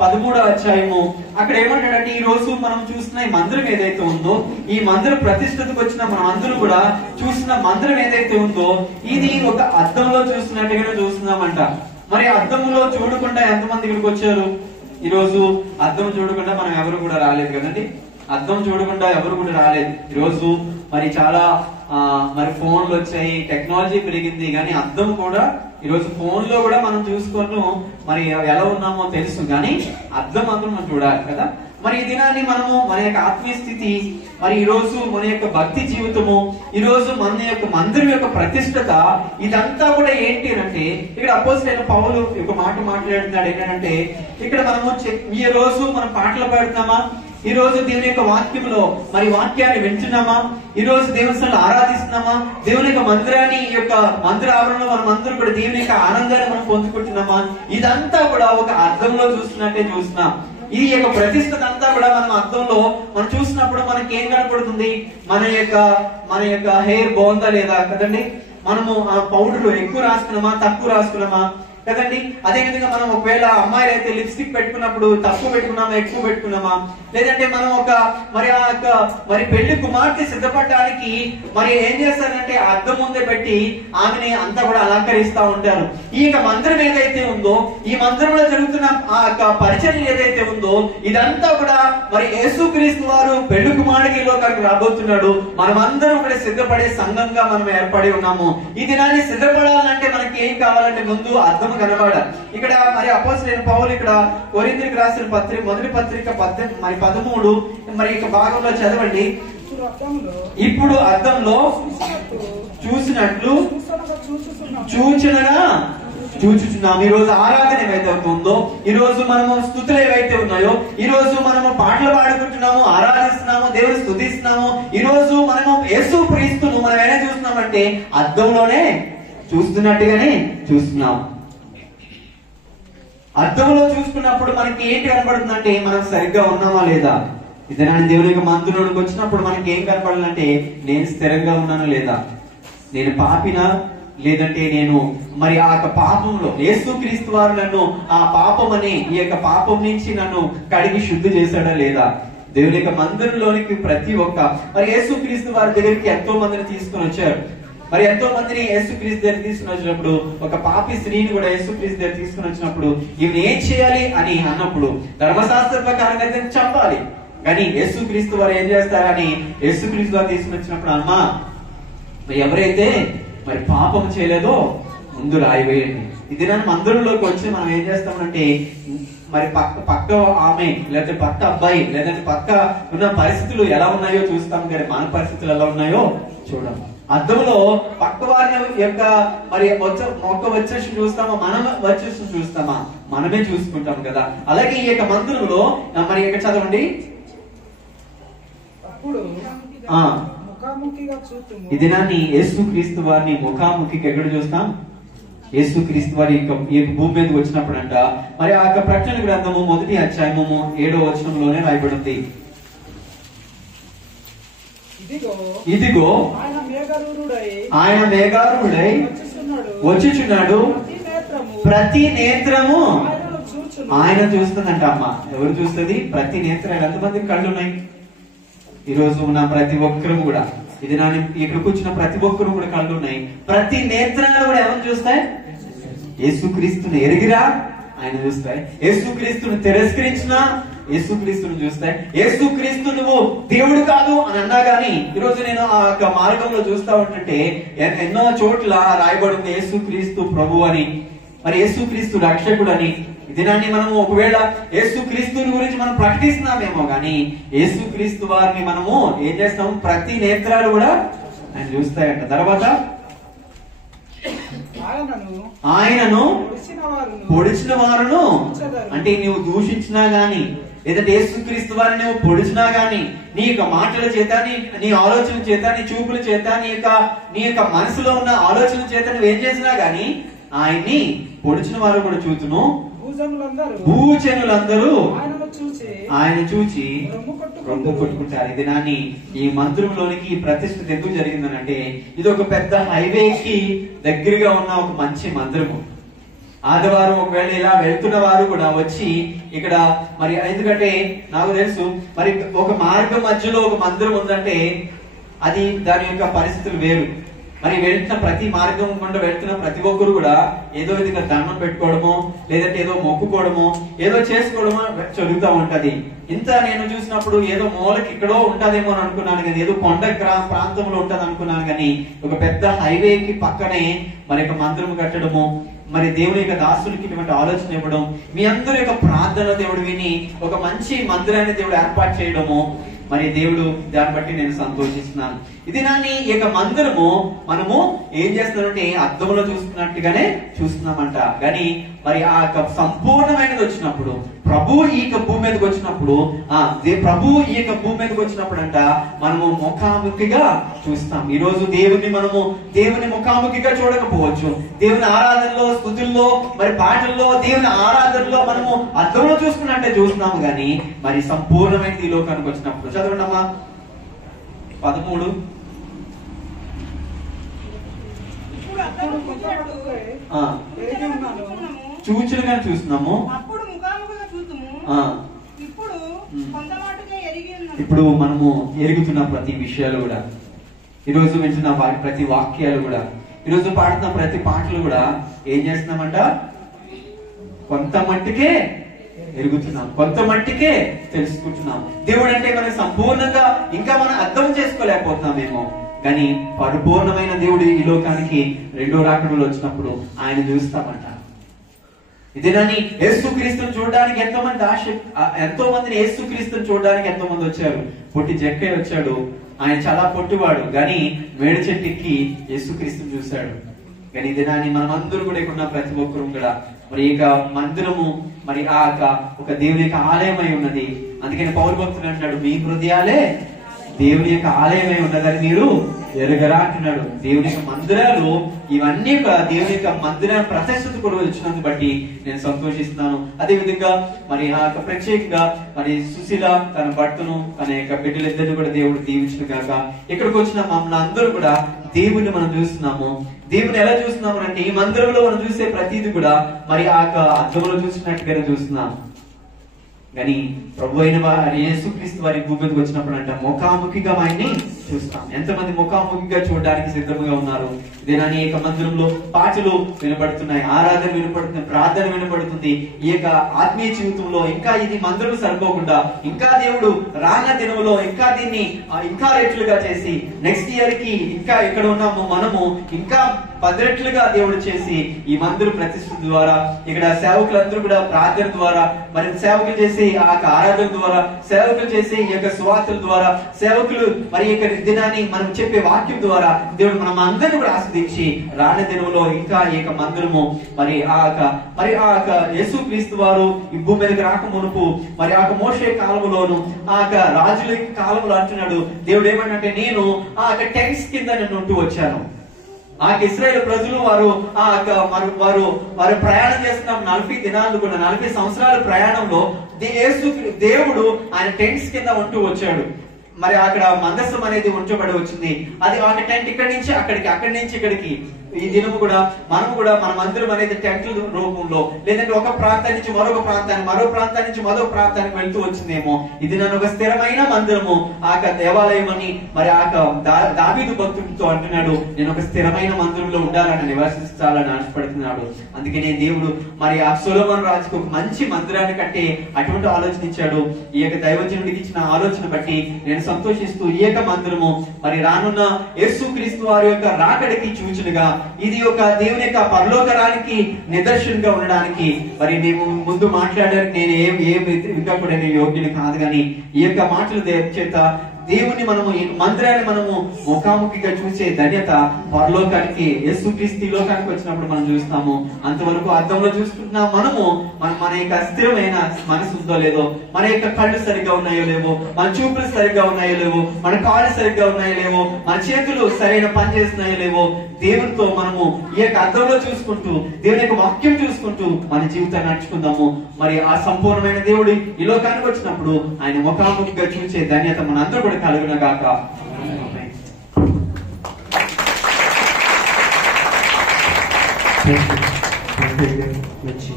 13వ అధ్యాయము అక్కడ ఏమంటాడంటే ఈ రోజు మనం చూస్తున్న ఈ మందిరం ఏదైతే ఉందో ఈ మందిరం ప్రతిష్టతకు వచ్చిన మనం అందరూ కూడా చూసిన మందిరం ఏదైతే ఉందో ఇది ఒక అద్దంలో చూస్తున్నట్టుగానే చూస్తున్నామంట. మరి అద్దంలో చూడకుండా ఎంతమంది ఇక్కడికి వచ్చారు? ఈ రోజు అద్దం చూడకుండా మనం ఎవరు కూడా రాలేదు కదండి. అద్దం చూడకుండా ఎవరు కూడా రాలేదు. ఈరోజు మరి చాలా మరి ఫోన్లు వచ్చాయి, టెక్నాలజీ పెరిగింది, కానీ అద్దం కూడా ఈరోజు ఫోన్ లో కూడా మనం చూసుకొని మరి ఎలా ఉన్నామో తెలుసు, కానీ అద్దం మాత్రం మనం చూడాలి కదా. మరి ఈ దినాన్ని మనము మన యొక్క ఆత్మీయ స్థితి, మరి ఈ రోజు మన యొక్క భక్తి జీవితము, ఈ రోజు మన యొక్క మందిరం యొక్క ప్రతిష్టత, ఇదంతా కూడా ఏంటి అంటే ఇక్కడ అపోస్తలుడైన పౌలు ఒక మాట మాట్లాడుతున్నాడు. ఏంటంటే ఇక్కడ మనము ఈ రోజు మనం పాటలు పాడుతున్నామా, ఈ రోజు దేవుని యొక్క వాక్యంలో మరి వాక్యాన్ని వింటున్నామా, ఈ రోజు దేవుని సన్నిధిలో ఆరాధిస్తున్నామా, దేవుని యొక్క మందిరాన్ని ఈ యొక్క మందిర ఆవరణలో మనం అందరూ కూడా దేవుని యొక్క ఆనందాన్ని మనం పొందుకుంటున్నామా, ఇదంతా కూడా ఒక అర్థంలో చూస్తున్నట్టే చూస్తున్నాం. ఈ యొక్క ప్రతిష్టత అంతా కూడా మనం అర్థంలో మనం చూసినప్పుడు మనకి ఏం కనపడుతుంది, మన యొక్క హెయిర్ బాగుందా లేదా కదండి, మనము పౌడర్ ఎక్కువ రాసుకున్నామా తక్కువ రాసుకున్నామా కదండి. అదే విధంగా మనం ఒకవేళ అమ్మాయిలు అయితే లిప్స్టిక్ పెట్టుకున్నప్పుడు తక్కువ పెట్టుకున్నామా ఎక్కువ పెట్టుకున్నామా, లేదంటే మనం మరి పెళ్లి కుమార్తె సిద్ధపడడానికి మరి ఏం చేస్తారంటే అద్దం ముందే పెట్టి ఆమెని అంతా కూడా అలంకరిస్తా ఉంటారు. ఈ యొక్క మందిరం ఏదైతే ఉందో, ఈ మందిరంలో జరుగుతున్న ఆ యొక్క పరిచయం ఏదైతే ఉందో, ఇదంతా కూడా మరి యేసుక్రీస్తు వారు పెళ్లి కుమారుడికి లోకానికి రాబోతున్నాడు. మనమందరం కూడా సిద్ధపడే సంఘంగా మనం ఏర్పడి ఉన్నాము. ఈ దినాన్ని సిద్ధపడాలంటే మనకి ఏం కావాలంటే ముందు అద్దం కనబడాలి. ఇక్కడ మరి అపోస్తలుడైన పౌలు ఇక్కడ కొరింథీయులకు రాసిన పత్రిక మొదటి పత్రిక 13 మరి ఇక భాగంలో చదవండి. ఇప్పుడు అద్దంలో చూసినట్లు సూచనగా చూచుచున్నాం. ఈ రోజు ఆరాధన ఏవైతే ఉందో, ఈ రోజు మనము స్తుతులు ఏవైతే ఉన్నాయో, ఈ రోజు మనము పాటలు పాడుకుంటున్నాము, ఆరాధిస్తున్నాము, దేవుని స్తుతిస్తున్నాము. ఈ రోజు మనము యేసుక్రీస్తును మనం ఎలా చూస్తున్నామంటే అద్దంలోనే చూస్తున్నట్టుగానే చూస్తున్నాం. అద్దంలో చూసుకున్నప్పుడు మనకి ఏంటి కనపడుతుందంటే మనం సరిగ్గా ఉన్నామా లేదా. ఇదనాన్ని దేవుని యొక్క మందిరంలోకి వచ్చినప్పుడు మనకి ఏం కనపడాలంటే నేను స్థిరంగా ఉన్నాను లేదా, నేను పాపినా, లేదంటే నేను మరి ఆ యొక్క పాపంలో యేసుక్రీస్తు వారు నన్ను ఆ పాపం అనే ఈ యొక్క పాపం నుంచి నన్ను కడిగి శుద్ధి చేశాడా లేదా. దేవుని యొక్క మందిరంలోనికి ప్రతి ఒక్క మరి యేసుక్రీస్తు వారి దగ్గరికి ఎంతో మందిని తీసుకొని వచ్చారు. మరి ఎంతో మందిని యేసుక్రీస్తు దగ్గర తీసుకుని వచ్చినప్పుడు ఒక పాపి స్త్రీని కూడా యేసుక్రీస్తు దగ్గర తీసుకుని వచ్చినప్పుడు ఈమె ఏం చేయాలి అని అన్నప్పుడు ధర్మశాస్త్ర ప్రకారంగా చంపాలి. కానీ యేసుక్రీస్తు వారు ఏం చేస్తారని యేసుక్రీస్తు వారు తీసుకుని వచ్చినప్పుడు, అమ్మా మరి ఎవరైతే మరి పాపం చేయలేదో ముందు రాయి వేయండి. ఇది నన్ను మందిరంలోకి వచ్చి మనం ఏం చేస్తామంటే మరి పక్క ఆమె లేదంటే పక్క అబ్బాయి లేదంటే పక్క ఉన్న పరిస్థితులు ఎలా ఉన్నాయో చూస్తాం, కానీ మన పరిస్థితులు ఎలా ఉన్నాయో చూడము. అద్దంలో పక్క వారిని యొక్క మరి మొక్క వచ్చేసి చూస్తామా, మనం వచ్చేసి చూస్తామా, మనమే చూసుకుంటాం కదా. అలాగే ఈ యొక్క మందిరంలో మరి ఇక్కడ చదవండి, ఈ దినాన్ని యేసుక్రీస్తు వారిని ముఖాముఖికి ఎక్కడ చూస్తాం, యేసుక్రీస్తు వారి ఈ భూమి మీదకి వచ్చినప్పుడు అంట మరి ఆ యొక్క ప్రకటన గ్రంథము 1వ అధ్యాయము 7వ వచనంలోనే రాయబడింది. ఇదిగో ఆయన మేఘారూఢై వచ్చుచున్నాడు, ప్రతి నేత్రము ఆయన చూస్తుందంట. అమ్మ ఎవరు చూస్తుంది? ప్రతి నేత్రం. ఎంతమందికి కళ్ళు ఉన్నాయి? ఈ రోజు ఉన్న ప్రతి ఒక్కరు కూడా, ఇది నా ఇక్కడ కూర్చున్న ప్రతి ఒక్కరు కూడా కళ్ళు ఉన్నాయి. ప్రతి నేత్రాలు కూడా ఎవరు చూస్తాయి? యేసుక్రీస్తుని ఎరిగిరా ఆయన చూస్తాయి, యేసుక్రీస్తుని తిరస్కరించినా యేసుక్రీస్తుని చూస్తాయి. యేసుక్రీస్తు నువ్వు దేవుడు కాదు అని అన్నా గానీ ఈరోజు నేను ఆ యొక్క మార్గంలో చూస్తా ఉంటుంటే ఎన్నో చోట్ల రాయబడింది యేసుక్రీస్తు ప్రభు అని, మరి యేసుక్రీస్తు రక్షకుడు అని. దినాన్ని మనము ఒకవేళ యేసుక్రీస్తుని గురించి మనం ప్రకటిస్తున్నామేమో గానీ యేసుక్రీస్తు వారిని మనము ఏం చేస్తాము? ప్రతి నేత్రాలు కూడా ఆయన చూస్తాయంట. తర్వాత ఆయనను పొడిచిన వారును, అంటే నువ్వు దూషించినా గాని లేదంటే యేసుక్రీస్తు వారిని నువ్వు పొడిచినా గాని నీ యొక్క మాటల చేత, నీ ఆలోచన చేత, నీ చూపుల చేత, నీ యొక్క మనసులో ఉన్న ఆలోచన చేత నువ్వేం చేసినా గాని ఆయన్ని పొడిచిన వారు కూడా చూతును, భూజనులందరూ ఆయన చూచి రొమ్ము కొట్టుకుంటారు. ఈ దినాన్ని ఈ మందిరంలోనికి ఈ ప్రతిష్ఠ ఎందుకు జరిగిందనంటే ఇది ఒక పెద్ద హైవేకి దగ్గరగా ఉన్న ఒక మంచి మందిరము. ఆదివారం ఒకవేళ ఇలా వెళ్తున్న వారు కూడా వచ్చి ఇక్కడ మరి, ఎందుకంటే నాకు తెలుసు మరి ఒక మార్గం మధ్యలో ఒక మందిరం ఉందంటే అది దాని యొక్క పరిస్థితులు వేరు. మరి వెళ్తున్న ప్రతి మార్గం గుండా వెళ్తున్న ప్రతి ఒక్కరు కూడా ఏదో విధంగా దండం పెట్టుకోవడమో లేదంటే ఏదో మొక్కుకోవడమో ఏదో చేసుకోవడమో జరుగుతూ ఉంటది. ఇంత నేను చూసినప్పుడు ఏదో మూలకి ఇక్కడో ఉంటదేమో అని అనుకున్నాను కానీ, ఏదో కొండ ప్రాంతంలో ఉంటది అనుకున్నాను కానీ, ఒక పెద్ద హైవేకి పక్కనే మరి ఒక మందిరం కట్టడము, మరి దేవుని యొక్క దాసులకి ఇటువంటి ఆలోచన ఇవ్వడం, మీ అందరి యొక్క ప్రార్థన దేవుడు విని ఒక మంచి మందిరాన్ని దేవుడు ఏర్పాటు చేయడము, మరి దేవుడు దాన్ని బట్టి నేను సంతోషిస్తున్నాను. ఇది నాని ఈ యొక్క మందిరము మనము ఏం చేస్తున్నామంటే అద్దంలో చూస్తున్నట్టుగానే చూస్తున్నామంట. కానీ మరి ఆ యొక్క సంపూర్ణమైనది వచ్చినప్పుడు, ప్రభు ఈ యొక్క భూమి మీదకి వచ్చినప్పుడు, ప్రభు ఈ యొక్క భూమి మీదకి వచ్చినప్పుడు అంట మనము ముఖాముఖిగా చూస్తాం. ఈ రోజు దేవుని ముఖాముఖిగా చూడకపోవచ్చు. దేవుని ఆరాధనలో, స్తుతుల్లో, మరి పాటల్లో, దేవుని ఆరాధనలో మనము అద్దంలో చూసుకున్నట్టే చూస్తున్నాము. కానీ మరి సంపూర్ణమైనది ఈ లోకానికి వచ్చినప్పుడు, చదవండి అమ్మా 13. చూచులుగా చూస్తున్నాము, ఇప్పుడు మనము ఎరుగుతున్న ప్రతి విషయాలు కూడా, ఈరోజు వింటున్న ప్రతి వాక్యాలు కూడా, ఈరోజు పాడుతున్న ప్రతి పాటలు కూడా ఏం చేస్తున్నామంట, కొంత మట్టికే ఎరుగుతున్నాం, కొంత మట్టికే తెలుసుకుంటున్నాం. దేవుడు అంటే మనం సంపూర్ణంగా ఇంకా మనం అర్థం చేసుకోలేకపోతున్నామేమో. కానీ పరిపూర్ణమైన దేవుడు ఈ లోకానికి రెండో రాకడలో వచ్చినప్పుడు ఆయన చూస్తామంట. ఇదేనని యేసుక్రీస్తుని చూడడానికి ఎంతో మందిని యేసుక్రీస్తుని చూడడానికి ఎంతో మంది వచ్చారు. పొట్టి జక్కయ్య వచ్చాడు, ఆయన చాలా పొట్టివాడు, కానీ మేడి చెట్టుకి యేసుక్రీస్తుని చూశాడు. కానీ ఇదేనాని మనమందరూ కూడా ఇక్కడ ప్రతి ఒక్కరు కూడా మరి ఇక మందిరము మరి ఆ ఒక దేవుని యొక్క ఆలయమై ఉన్నది. అందుకని పౌలు భక్తుడు అంటాడు, మీ హృదయాలే దేవుని యొక్క ఆలయమై ఉన్నదని మీరు ఎరగరా అంటున్నాడు. దేవుని యొక్క మందిరాలు ఇవన్నీ దేవుని యొక్క మందిరాన్ని ప్రతిష్ఠిత కూడా వచ్చినందుకు బట్టి నేను సంతోషిస్తున్నాను. అదే విధంగా మరి ఆ యొక్క ప్రత్యేకంగా మరి సుశీల తన భర్తను తన యొక్క బిడ్డలిద్దరిని కూడా దేవుడు దీవించిన కాక ఇక్కడికి వచ్చిన మమ్మల్ని అందరూ కూడా దేవుని మనం చూస్తున్నాము. దేవుని ఎలా చూస్తున్నాము అంటే ఈ మందిరంలో మనం చూసే ప్రతిది కూడా మరి ఆ యొక్క అద్దంలో చూసినట్టుగానే చూస్తున్నాం. కానీ ప్రభు అయిన యేసుక్రీస్తు వారి భూమి మీదకి వచ్చినప్పుడు అంట ముఖాముఖిగా ఆయన్ని చూస్తాం. ఎంతమంది ముఖాముఖిగా చూడడానికి సిద్ధంగా ఉన్నారు? ఇదేనా ఈ యొక్క మందిరంలో పాటలు వినపడుతున్నాయి, ఆరాధన వినపడుతుంది, ప్రార్థన వినపడుతుంది. ఈ యొక్క ఆత్మీయ జీవితంలో ఇంకా ఇది మందిరం సరిపోకుండా ఇంకా దేవుడు రాన దినములో ఇంకా దీన్ని ఇంకా రెట్లుగా చేసి నెక్స్ట్ ఇయర్ కి ఇంకా ఇక్కడ ఉన్నాము మనము ఇంకా 10 రెట్లుగా దేవుడు చేసి ఈ మందిర ప్రతిష్ఠ ద్వారా ఇక్కడ సేవకులందరూ కూడా ప్రార్థన ద్వారా మరి సేవకులు చేసి ఆ ఆరాధన ద్వారా సేవకులు చేసి ఈ యొక్క సువార్తల ద్వారా సేవకులు మరి ఈ యొక్క దినాన్ని మనం చెప్పే వాక్యం ద్వారా దేవుడు మనం అందరినీ కూడా ఆస్వాదించి రాని దినంలో ఇంకా ఈ యొక్క మందిరము మరి ఆ యొక్క యేసుక్రీస్తు వారు ఈ భూమి మీదకి రాక మునుపు మరి ఆ మోషే కాలములోను ఆ యొక్క రాజుల కాలంలో అంటున్నాడు దేవుడు ఏమంటే నేను ఆ యొక్క టెంట్స్ కింద నేను ఉంటూ వచ్చాను. ఆ ఇశ్రాయేలు ప్రజలు వారు ప్రయాణం చేస్తున్న 40 దినాలు కూడా 40 సంవత్సరాల ప్రయాణంలో దేవుడు ఆయన టెంట్స్ కింద ఉంటూ వచ్చాడు. మరి అక్కడ మందస్సం అనేది ఉంచబడి వచ్చింది. అది ఆ టెంట్ ఇక్కడి నుంచి అక్కడికి, అక్కడి నుంచి ఇక్కడికి. ఈ దినము కూడా మనం కూడా మన మందిరం అనేది టెంట్ల రూపంలో లేదంటే ఒక ప్రాంతం నుంచి మరొక ప్రాంతానికి, మరో ప్రాంతం నుంచి మరో ప్రాంతానికి వెళ్తూ వచ్చిందేమో. ఇది నన్ను ఒక స్థిరమైన మందిరము ఆ దేవాలయం అని మరి ఆ దావీదు భక్తుడితో అంటున్నాడు, నేను ఒక స్థిరమైన మందిరంలో ఉండాలని నివాసించాలని ఆశపడుతున్నాడు. అందుకనే దేవుడు మరి ఆ సొలొమోను రాజుకు ఒక మంచి మందిరాన్ని కట్టే అటువంటి ఆలోచన ఇచ్చాడు. ఈ యొక్క దైవజనుడికి ఇచ్చిన ఆలోచన బట్టి నేను సంతోషిస్తూ ఈ యొక్క మందిరము మరి రానున్న యేసుక్రీస్తు వారి యొక్క రాకడికి సూచనగా ఇది ఒక దేవుని యొక్క పరలోకరానికి నిదర్శనంగా ఉండడానికి మరి మేము ముందు మాట్లాడడానికి నేను ఇంకా కూడా నేను యోగ్యుని కాదు. కానీ ఈ యొక్క మాటలు చేత దేవుని మనము ఈ మందిరాన్ని మనము ముఖాముఖిగా చూసే ధన్యత పరలోకానికి యేసుక్రీస్తు ఈ లోకానికి వచ్చినప్పుడు మనం చూస్తాము. అంతవరకు అద్దంలో చూసుకుంటున్నాం మనము మన యొక్క స్థిరమైన మనసు ఉందో లేదో, మన యొక్క కళ్ళు సరిగ్గా ఉన్నాయో లేవో, మన చూపులు సరిగ్గా ఉన్నాయో లేవో, మన కాళ్ళు సరిగ్గా ఉన్నాయో లేవో, మన చేతులు సరైన పని చేస్తున్నాయో లేవో, దేవునితో మనము ఈ యొక్క అద్దంలో చూసుకుంటూ దేవుని యొక్క వాక్యం చూసుకుంటూ మన జీవితాన్ని నడుచుకుందాము. మరి ఆ సంపూర్ణమైన దేవుడు ఈ లోకానికి వచ్చినప్పుడు ఆయన ముఖాముఖిగా చూసే ధన్యత మన అందరూ కూడా కలుగును గాక. మంచి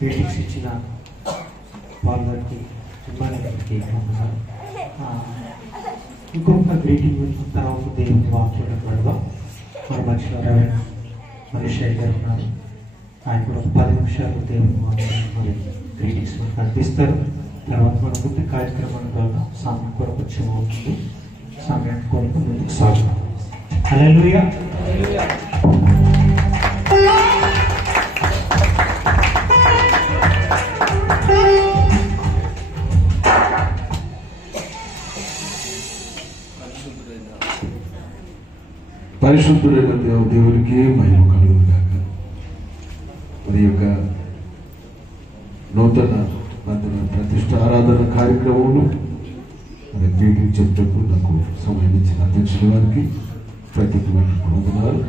రీడింగ్స్ ఇచ్చిన వాళ్ళకి ఇంకొక గ్రీటింగ్ తర్వాత దేవుని వాక్యం పెడదాం. మన మధ్యలో మనిషి గారు ఉన్నారు. ఆయన కూడా ఒక 10 నిమిషాలు దేవుని మాట్లాడి మరి గ్రీటింగ్స్ మనకు అందిస్తారు. తర్వాత మన ముందు కార్యక్రమం ద్వారా సమయం కొరకు వచ్చేమవుతుంది. సమయం కొరకు ముందుకు సాగుతాం. హల్లెలూయా. పరిశుద్ధుడైన దేవునికి మహిమ కలుగును గాక. మరి యొక్క నూతన మందిర ప్రతిష్ట ఆరాధన కార్యక్రమంలో మరి మీటింగ్ చెప్తూ నాకు సమయం ఇచ్చిన అధ్యక్షుల వారికి ప్రత్యేకమైన వందనాలు.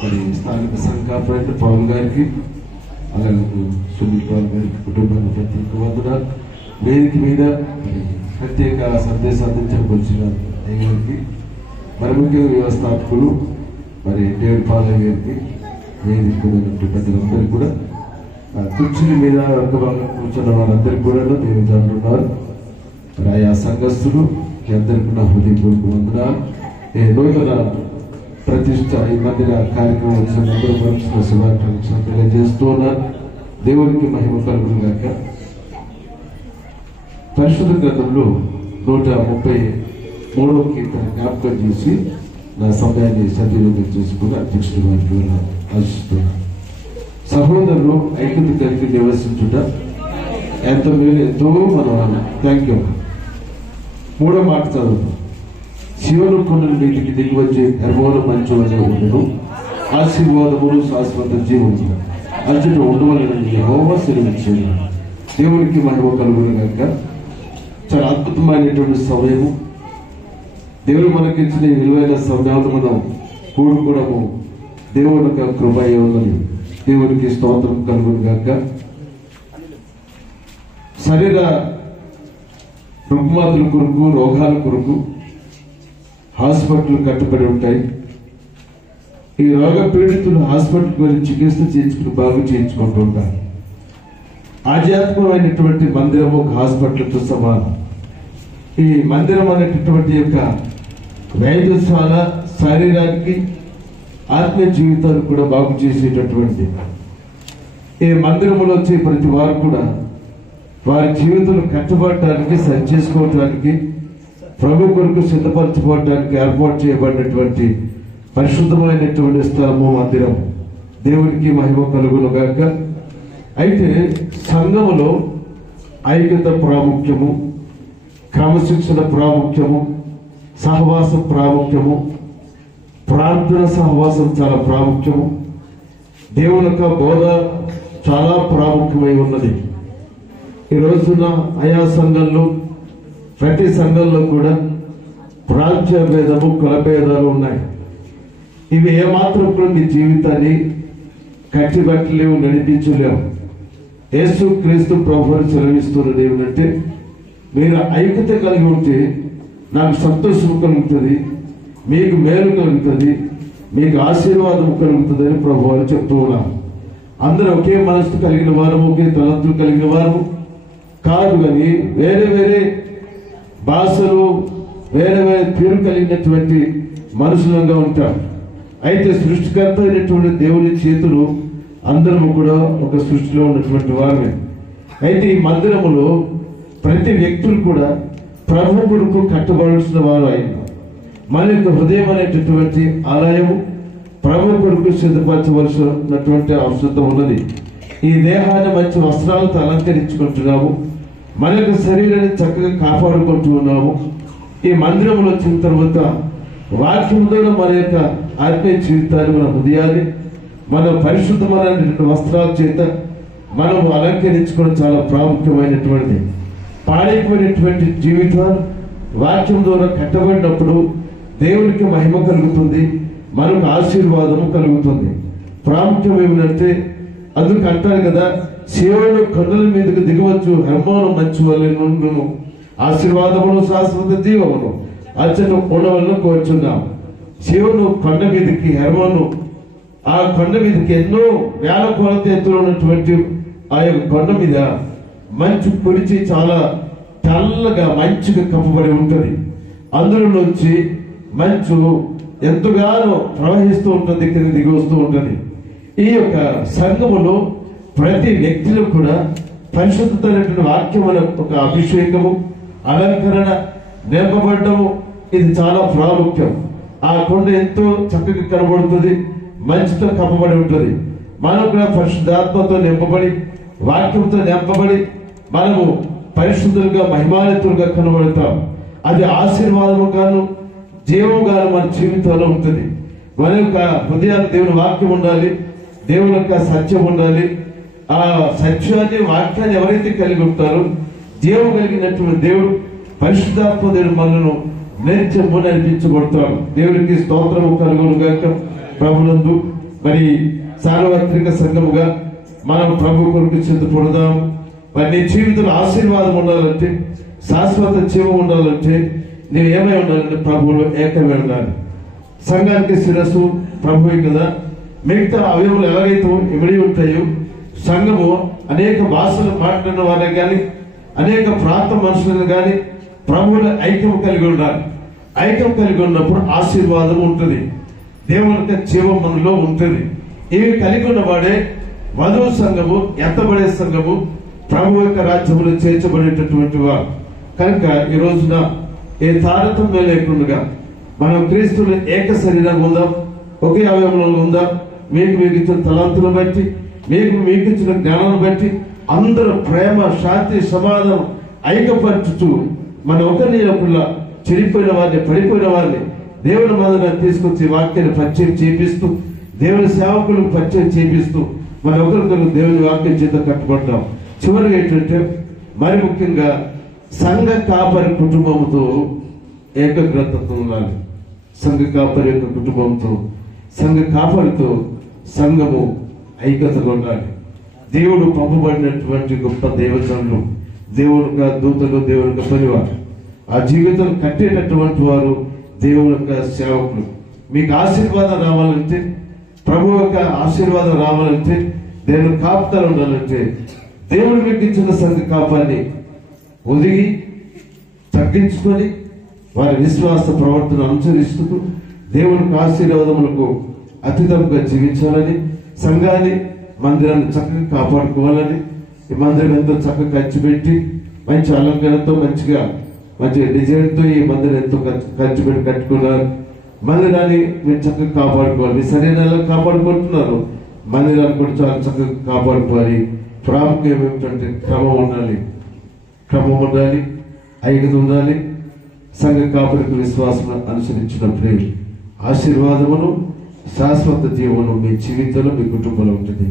మరి స్థానిక సంఘ ప్రెసిడెంట్ పవన్ గారికి, అలాగే సునీల్ పవన్ గారికి కుటుంబానికి ప్రత్యేక వందనాలు. వేదిక మీద ప్రత్యేక సందేశం అందించవలసిన గారికి, మరి ముఖ్యంగా వ్యవస్థాపకులు మరి డేవిడ్ పాలయ్య గారికి, వేదిక పెద్దలందరికీ కూడా, కుర్చీల మీద వర్గభాగం కూర్చున్న వారందరికీ కూడా దేవుడు అంటున్నారు. మరి ఆయా సంఘస్థులు అందరికీ నా హృదయపూర్వక వందనాలు. నూతన ప్రతిష్ట ఈ మధ్యన కార్యక్రమం వచ్చిన అందరూ మనుషుల శుభాకాంక్షలు తెలియజేస్తూ ఉన్నారు. దేవునికి మహిమ కలుగును గాక. పరిశుద్ధ గ్రంథంలో 133వ కీర్తన జ్ఞాపకం చేసి నా సమయాన్ని సద్వినియోగం చేసుకుని అధ్యక్షుడి వారికి ఆశిస్తున్నాను. సహోదరులు ఐక్యత కలిగి నివసించుట ఎంతో మేలు, ఎంతో మనోహరం. Thank you. 3వ మాట చదువు. శివుని కొండల మీదికి దిగి వచ్చే హెర్మోను మంచు వలె ఉండను, ఆశీర్వాదములు శాశ్వత జీవము అంచుట ఉండవలనని యెహోవా సెలవిచ్చాడు. దేవునికి మహిమ కలుగును గాక. చాలా అద్భుతమైనటువంటి సమయము. దేవుడు మనకిచ్చిన విలువైన సమయాలు మనం కూడుకోవడము దేవుని యొక్క కృప ఉన్నది. దేవునికి స్తోత్రం కలుగును గాక. శరీర రుగ్మతల కొరకు, రోగాల కొరకు హాస్పిటల్ కట్టుబడి ఉంటాయి. ఈ రోగ పీడితులు హాస్పిటల్కి వెళ్ళి చికిత్స చేయించుకుని బాగు చేయించుకుంటూ ఉంటారు. ఆధ్యాత్మికమైనటువంటి మందిరము ఒక హాస్పిటల్తో సమానం. ఈ మందిరం అనేటటువంటి యొక్క వైద్యశాల శరీరానికి, ఆత్మీయ జీవితాలు కూడా బాగు చేసేటటువంటి ఈ మందిరంలో వచ్చే ప్రతి వారు కూడా వారి జీవితాలు కట్టబడటానికి, సరి చేసుకోవటానికి, ప్రభు కొరకు సిద్ధపరచుకోవడానికి ఏర్పాటు చేయబడినటువంటి పరిశుద్ధమైనటువంటి స్థలము మందిరం. దేవునికి మహిమ కలుగును గాక. అయితే సంఘములో ఐక్యత ప్రాముఖ్యము, క్రమశిక్షణ ప్రాముఖ్యము, సహవాసం ప్రాముఖ్యము, ప్రార్థన సహవాసం చాలా ప్రాముఖ్యము, దేవుని యొక్క బోధ చాలా ప్రాముఖ్యమై ఉన్నది. ఈ రోజున ఆయా సంఘంలో, ప్రతి సంఘంలో కూడా ప్రాంతీయ భేదము, కుల భేదాలు ఉన్నాయి. ఇవి ఏమాత్రం కూడా మీ జీవితాన్ని కట్టిబట్టలేవు, నడిపించలేవు. యేసు క్రీస్తు ప్రభువుని సెలవిస్తున్నది ఏమిటంటే, మీరు ఐక్యత కలిగి ఉంటే నాకు సంతోషం కలుగుతుంది, మీకు మేలు కలుగుతుంది, మీకు ఆశీర్వాదం కలుగుతుంది అని ప్రభువు చెప్తూ ఉన్నాను. అందరూ ఒకే మనసు కలిగిన వారు, ఒకే తలంతులు కలిగిన వారు కాదు, కానీ వేరే వేరే భాషలు, వేరే వేరే తీరు కలిగినటువంటి మనుషులంగా ఉంటారు. అయితే సృష్టికర్త అయినటువంటి దేవుని చేతులు అందరము కూడా ఒక సృష్టిలో ఉన్నటువంటి వారే. అయితే ఈ మందిరములో ప్రతి వ్యక్తులు కూడా ప్రభు కొరకు కట్టబడాల్సిన వారు అయిన మన యొక్క హృదయం అనేటటువంటి ఆలయము ప్రభు కొరకు సిద్ధపరచవలసినటువంటి అవసరం ఉన్నది. ఈ దేహాన్ని మంచి వస్త్రాలతో అలంకరించుకుంటున్నాము, మన యొక్క శరీరాన్ని చక్కగా కాపాడుకుంటూ ఉన్నాము. ఈ మందిరంలో వచ్చిన తర్వాత వాక్యం ద్వారా మన యొక్క ఆత్మీయ జీవితాన్ని, మన హృదయాన్ని, మన పరిశుద్ధమైనటువంటి వస్త్రాల చేత మనం అలంకరించుకోవడం చాలా ప్రాముఖ్యమైనటువంటిది. పాడైపోయినటువంటి జీవితాలు వాక్యం ద్వారా కట్టబడినప్పుడు దేవునికి మహిమ కలుగుతుంది, మనకు ఆశీర్వాదము కలుగుతుంది. ప్రాముఖ్యం ఏమిటంటే, అందుకు అంటారు కదా, శివుడు కొండల మీదకు దిగవచ్చు, హెర్మోను మంచు వలె నుండును, ఆశీర్వాదమును శాశ్వత జీవమును అచ్చట ఉండవలను కోరుచున్నాం. శివుడు కొండ మీదకి, హెర్మోను ఆ కొండ మీదకి ఎన్నో వేల కొలత ఎత్తులో ఉన్నటువంటి ఆ యొక్క కొండ మీద మంచు పొడిచి చాలా తెల్లగా మంచుగా కప్పబడి ఉంటుంది. అందులో నుంచి మంచు ఎంతగానో ప్రవహిస్తూ ఉంటుంది, కింద దిగి వస్తూ ఉంటుంది. ఈ యొక్క సంఘములో ప్రతి వ్యక్తిలో కూడా పరిశుద్ధమైనటువంటి వాక్యం అనే ఒక అభిషేకము, అలంకరణ, నింపబడ్డము ఇది చాలా ప్రాముఖ్యం. ఆ కొండ ఎంతో చక్కగా కనబడుతుంది, మంచితో కప్పబడి ఉంటుంది. మనం కూడా పరిశుద్ధాత్మతో నింపబడి, వాక్యంతో నింపబడి మనము పరిశుద్ధులుగా, మహిమానితులుగా కనబడతాం. అది ఆశీర్వాదముగాను, జీవముగాను మన జీవితంలో ఉంటుంది. మన యొక్క హృదయాలు దేవుని వాక్యం ఉండాలి, దేవుని యొక్క సత్యం ఉండాలి. ఆ సత్యాన్ని, వాక్యాన్ని ఎవరైతే కలిగి ఉంటారో, జీవం కలిగినటువంటి దేవుడు, పరిశుద్ధాత్మ దేవుడు మనను నిత్యము నడిపించబడతాడు. దేవుడికి స్తోత్రము కలుగును గాక. ప్రభునందు మరి సార్వత్రిక సంఘముగా మనం ప్రభు కొరకు సిద్ధపడదాం. మరి నీ జీవితంలో ఆశీర్వాదం ఉండాలంటే, శాశ్వత జీవం ఉండాలంటే నీవు ఏమై ఉండాలంటే ప్రభువులో ఏకమై ఉండాలి. సంఘానికి శిరస్సు ప్రభువే కదా. మిగతా అవయవులు ఎలాగైతే ఇమిడి ఉంటాయో, సంఘము అనేక భాషలు మాట్లాడిన వారిని కానీ, అనేక ప్రాంత మనుషులను కానీ ప్రభువుల ఐక్యం కలిగి ఉండాలి. ఐక్యం కలిగి ఉన్నప్పుడు ఆశీర్వాదం ఉంటుంది, దేవుని యొక్క జీవం మనలో ఉంటుంది. ఇవి కలిగి ఉన్నవాడే వధువు సంఘము, ఎత్తబడే సంఘము, ప్రభు యొక్క రాజ్యములో చేర్చబడేటటువంటి వారు. కనుక ఈ రోజున ఏ తారతమ్యం లేకుండా మనం క్రీస్తులు ఏక శరీరంగా ఉందాం, ఒకే అవయవంలో ఉందాం. మీకు ఇచ్చిన తలంతులను బట్టి, మీకు ఇచ్చిన జ్ఞానాన్ని బట్టి అందరూ ప్రేమ, శాంతి, సమాధానం ఐక్యపరచుతూ మన ఒకరిని ఒకళ్ళ చెడిపోయిన వారిని, పడిపోయిన వారిని దేవుని మందిరాన్ని తీసుకొచ్చి వాక్యాన్ని పరిచయం చేపిస్తూ, దేవుని సేవకులకు పరిచయం చేపిస్తూ మన ఒకరికొకరు దేవుని వాక్యం చేత కట్టుకుంటాం. చివరిగా ఏంటంటే మరి ముఖ్యంగా సంఘ కాపరి కుటుంబంతో ఏకాగ్రతతో ఉండాలి. సంఘ కాపరి యొక్క కుటుంబంతో, సంఘ కాపరితో సంఘము ఐక్యతగా ఉండాలి. దేవుడు పంపబడినటువంటి గొప్ప దేవతలు, దేవుని యొక్క దూతలు, దేవుని యొక్క పరివారు, ఆ జీవితం కట్టేటటువంటి వారు దేవుని యొక్క సేవకులు. మీకు ఆశీర్వాదం రావాలంటే, ప్రభు యొక్క ఆశీర్వాదం రావాలంటే, దేవుని కాపుదల ఉండాలంటే, దేవుడు మీకు ఇచ్చిన సంఘ కాపాన్ని ఒదిగి తగ్గించుకొని వారి విశ్వాస ప్రవర్తన అనుసరిస్తూ దేవునికి ఆశీర్వాదములకు అతీతంగా జీవించాలని, సంఘాన్ని, మందిరాన్ని చక్కగా కాపాడుకోవాలని, ఈ మందిరం ఎంతో చక్కగా ఖర్చు పెట్టి మంచి అలంకరణతో, మంచి డిజైన్తో ఈ మందిరం ఎంతో ఖర్చు పెట్టి కట్టుకున్నారు. మందిరాన్ని మీరు చక్కగా కాపాడుకోవాలి. మీ శరీరాలు కాపాడుకుంటున్నారు, మందిరాన్ని కూడా చాలా చక్కగా కాపాడుకోవాలి. ప్రాముఖ్యం ఏమిటంటే క్రమం ఉండాలి, ఐక్యత ఉండాలి. సంఘ కాపరికి విశ్వాసం అనుసరించినప్పుడే ఆశీర్వాదమును, శాశ్వత జీవనం మీ జీవితంలో, మీ కుటుంబంలో ఉంటుంది.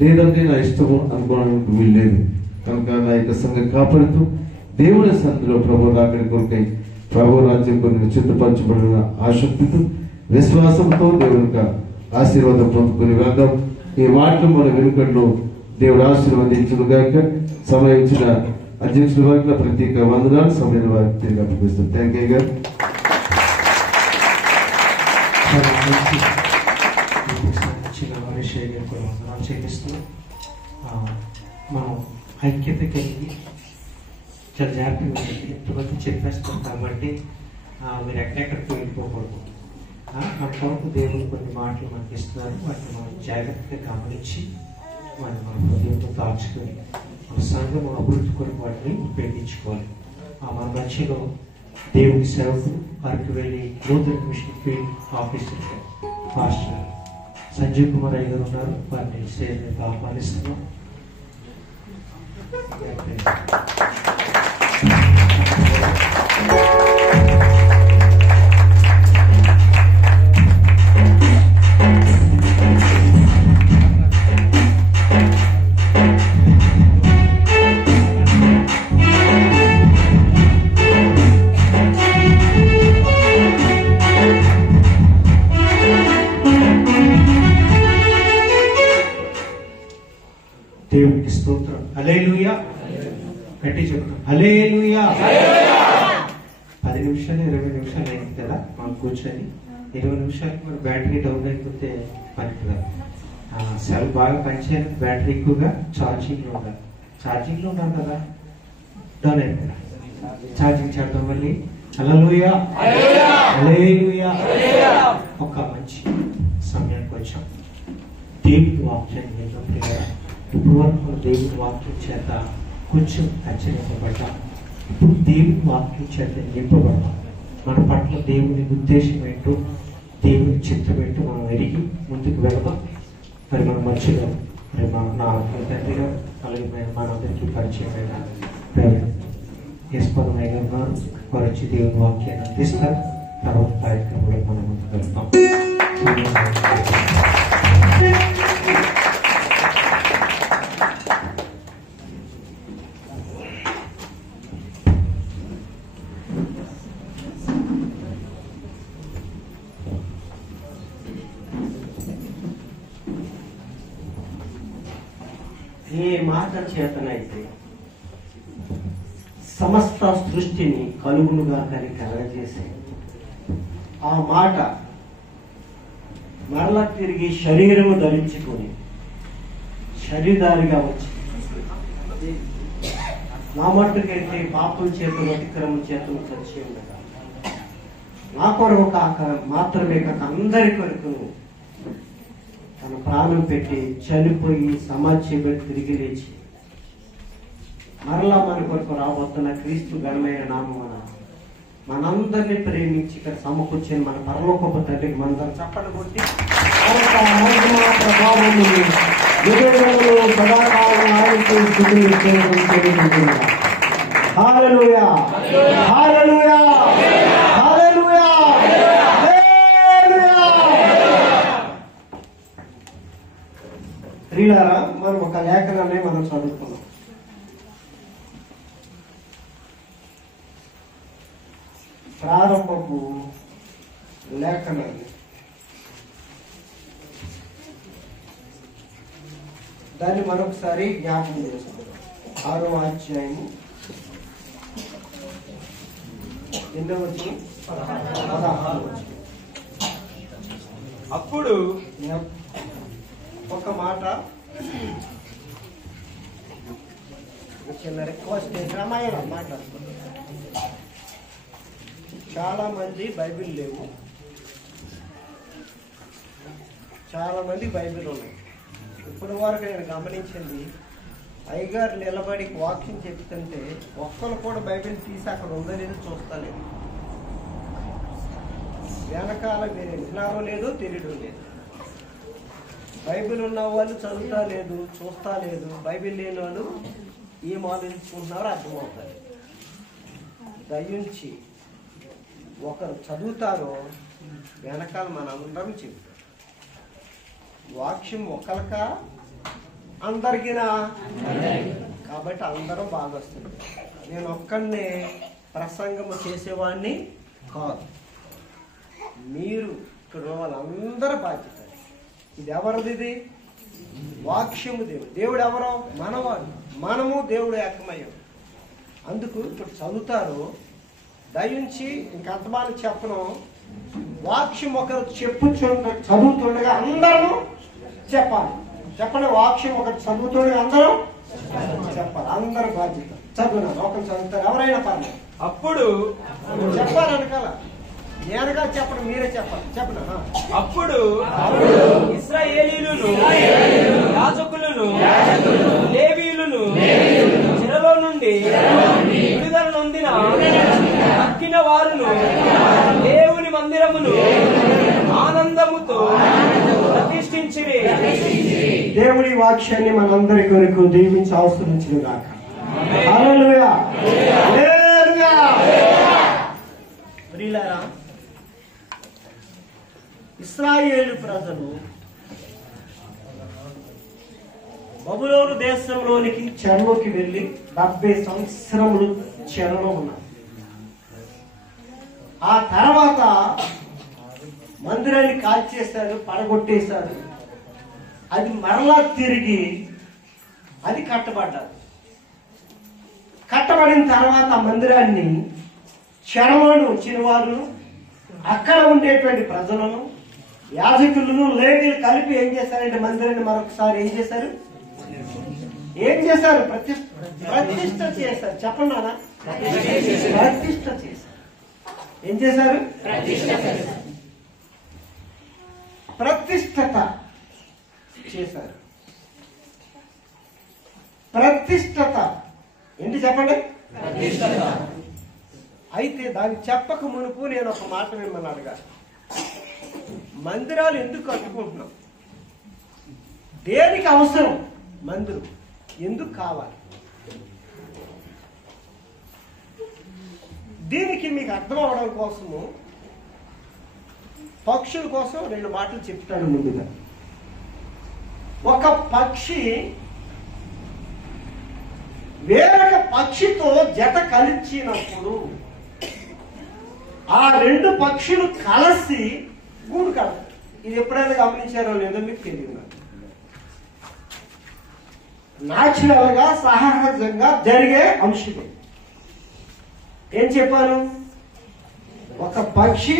లేదంటే నా ఇష్టము అనుకోవడానికి వీల్లేదు. కనుక నా యొక్క సంఘ కాపరితో దేవుని సన్నిధిలో ప్రభు రాకడి కొరకై, ప్రభు రాజ్యం కొరకు సిద్ధపరచబడిన ఆసక్తితో, విశ్వాసంతో దేవుని ఆశీర్వాదం పొందుకుని వెళ్దాం. ఈ మాటలు మన వెనుకల్లో దేవుడు ఆశీర్వదించుగాక. సమయం ఇచ్చిన అధ్యక్షుల వారికి ప్రత్యేక వందనాలు. సమయం వారికి తిరిగి అప్పగిస్తాం. థ్యాంక్ యూ గారు. మనం ఐక్యత కలిగి చాలా జాగ్రత్తగా ఎంతమంది చెప్పేస్తాం కాబట్టి మీరు ఎక్కడెక్కడికి వెళ్ళిపోకూడదు. అంతవరకు దేవుడు కొన్ని మాటలు మనకి ఇస్తున్నారు, వాటిని మనం జాగ్రత్తగా గమనించి మన హృదయంతో దాచుకొని మన సంఘం అభివృద్ధి కొరకు వాటిని ఉపయోగించుకోవాలి. మన మధ్యలో దేవుని సేవకులు అరకు వెళ్ళి నూతన mission field officer pastor Sanjeev Kumar అయ్య గారు ఉన్నారు. వారిని సేవకు ఆహ్వానిస్తున్నాం. దేవునికి స్తోత్రం. హల్లెలూయా. గట్టి చెప్తాం హల్లెలూయా. 10 నిమిషాలు 20 నిమిషాలు అయింది కదా మనం కూర్చొని. 20 నిమిషాలకి మన బ్యాటరీ డౌన్ అయిపోతే పనికి సెల్ బాగా పనిచేయాలి. బ్యాటరీ ఎక్కువగా ఛార్జింగ్ లో ఉండాలి కదా, డౌన్ అయిపోయింది. ఛార్జింగ్ చేద్దాం మళ్ళీ. హల్లెలూయా. హల్లెలూయా. ఒక మంచి సమయానికి వచ్చాం. దేవుని వాక్యాన్ని విన్నప్పుడు ఇప్పుడు వరకు దేవుని వాక్యం చేత కొంచెం హెచ్చరింపబడ్డాం. ఇప్పుడు దేవుని వాక్యం చేత నింపబడ్డాం. మన పట్ల దేవుని ఉద్దేశం ఏంటో, దేవుని చిత్తం ఏంటో మనం ఎరిగి ముందుకు వెళదాం. మరి మన మధ్యలో మరి నా తండ్రి గారు అలాగే మనందరికీ పరిచయమైన యశ్వరమయ్య గారు వారు వచ్చి దేవుని వాక్యాన్ని అందిస్తారు. తర్వాత కార్యక్రమంలో మనం ముందుకు వెళ్తాం. ఏ మాట చేతనైతే సమస్త సృష్టిని కలుగునుగా కలగజేసి ఆ మాట మరలా తిరిగి శరీరము ధరించుకొని శరీరధారిగా వచ్చి నా మట్టుకైతే పాపం చేతులు అతిక్రమం చేతులు చచ్చి ఉండగా నా కొరకు కాక మాత్రమే కాక అందరి కొరకు తన ప్రాణం పెట్టి చనిపోయి సమాజం తిరిగి లేచి మరలా మన కొరకు రాబోతున్న క్రీస్తు ఘనమైన నామమున మనందరినీ ప్రేమించి ఇక్కడ సమకూర్చొని మన పరలోకపు తండ్రికి మనందరం చప్పట్లు కొట్టి ప్రభావము సదాకాలం ఆయనకు హల్లెలూయా హల్లెలూయా హల్లెలూయా హల్లెలూయా. ప్రియులారా, మనం ఒక లేఖనాన్ని మనం చదువుకున్నాం. ప్రారంభపు లేఖనాన్ని దాన్ని మరొకసారి జ్ఞాపకం చేసుకుందాం. 6వ అధ్యాయము 8వ వచనం 16వ వచనం. అప్పుడు ఒక మాట చిన్న రిక్వెస్ట్, రామాయణ మాట్లాడుతున్నాం. చాలా మంది బైబిల్ లేవు, చాలా మంది బైబిల్ ఉన్నాయి. ఇప్పటి వరకు నేను గమనించింది, అయ్యగారు నిలబడి వాక్యం చెప్తుంటే ఒక్కరు కూడా బైబిల్ తీసి అక్కడ ఉందో లేదో చూస్తలేదు. వెనకాల మీరు వింటున్నారో లేదో తెలియడం లేదు. బైబిల్ ఉన్న వాళ్ళు చదువుతా లేదు, చూస్తా లేదు. బైబిల్ లేని వాళ్ళు ఏం ఆలోచించుకుంటున్నారో అర్థమవుతారు. దయించి ఒకరు చదువుతారో వెనకాల మనందరం చెప్తారు. వాక్యం ఒకరిక అందరికినా, కాబట్టి అందరం బాగా వస్తుంది. నేను ఒక్కడినే ప్రసంగం చేసేవాడిని కాదు, మీరు ఇక్కడ వాళ్ళందరూ బాధ్యత. ఇది ఎవరిది? ఇది వాక్యము దేవుడు. దేవుడు ఎవరో? మనవాడు. మనము దేవుడు ఏకమయ్యం. అందుకు ఇప్పుడు చదువుతారు, దయించి ఇంకంతమాని చెప్పను. వాక్యం ఒకరు చదువుతుండగా అందరూ చెప్పాలి. చెప్పండి, వాక్యం ఒకరు చదువుతుండగా అందరూ చెప్పాలి. అందరూ బాధ్యత. చదువున్నాను, ఒకరు చదువుతారు, ఎవరైనా పర్లేదు. అప్పుడు చెప్పాలి అనకాల, నేనుగా చెప్పడం, మీరే చెప్పాలి. చెప్పనా? అప్పుడు ఇశ్రాయేలీయులను యాజకులను లేవీయులను చెరలో నుండి విడుదల నొందిన తక్కిన వారును దేవుని మందిరమును ఆనందముతో ప్రతిష్ఠించిరి. దేవుడి వాక్యాన్ని మనందరి కొరకు దీవించి ఆశీర్వదించును గాక. హల్లెలూయా హల్లెలూయా. ప్రియులారా, ఇశ్రాయేలు ప్రజలు బబులోను దేశంలోనికి చెరలోకి వెళ్ళి 70 సంవత్సరములు చెరలో ఉన్నారు. ఆ తర్వాత మందిరాన్ని కాల్చేశారు, పడగొట్టేశారు. అది మరలా తిరిగి అది కట్టబడ్డారు. కట్టబడిన తర్వాత ఆ మందిరాన్ని చెరలోని వచ్చిన వారు, అక్కడ ఉండేటువంటి ప్రజలను, యాజకులను, లేవీయులు కలిపి ఏం చేశారంటే మందిరాన్ని మరొకసారి ఏం చేశారు? ప్రతిష్ఠ చేశారు. చెప్పండి నాన్న, ప్రతిష్ఠ చేశారు. ఏం చేశారు? ప్రతిష్టత చేశారు. ప్రతిష్టత ఏంటి చెప్పండి? అయితే దాన్ని చెప్పక మునుపు నేను ఒక మాట మిమ్మల్ని అడగాలి. మందిరాలు ఎందుకు కట్టుకుంటున్నాం? దేనికి అవసరం మందిరం? ఎందుకు కావాలి? దీనికి మీకు అర్థం అవడం కోసము పక్షుల కోసం 2 మాటలు చెప్తాను. ముందుగా ఒక పక్షి వేరొక పక్షితో జత కలిసినప్పుడు ఆ 2 పక్షులు కలిసి గూడు కడతాయి. ఇది ఎప్పుడైనా గమనించారో లేదో మీకు తెలియదు. నాచురల్ గా సహజంగా జరిగే అంశం. ఏం చెప్పాను? ఒక పక్షి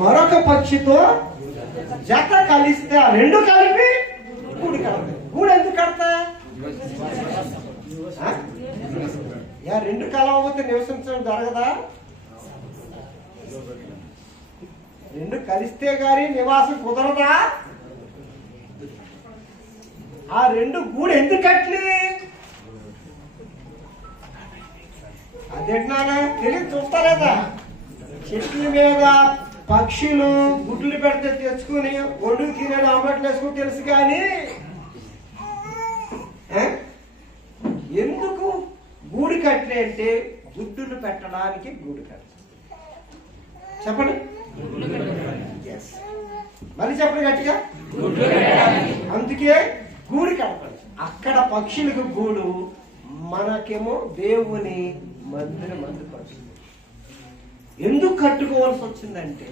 మరొక పక్షితో జత కలిస్తే ఆ 2 కలిపి గూడు కడతాయి. గూడు ఎందుకు కడతాయి? 2 కలవకపోతే నివసించడం జరగదా? 2 కలిస్తే గాని నివాసం కుదరదా? ఆ 2 గూడు ఎందుకు కట్లి? అదేంటున్నానా తెలియదు. చూస్తారేదా చెట్ల మీద పక్షులు గుడ్లు పెడితే తెచ్చుకుని ఒడ్డు తినే ఆమ్లెట్లు వేసుకుని తెలుసు. కానీ ఎందుకు గూడు కట్లే అంటే గుడ్డులు పెట్టడానికి గూడు కట్ట. చెప్పండి మళ్ళీ చెప్పండి గట్టిగా. అందుకే గూడు కట్టాలి. అక్కడ పక్షులకు గూడు, మనకేమో దేవుని మందిరం అందుపరుస్తుంది. ఎందుకు కట్టుకోవాల్సి వచ్చిందంటే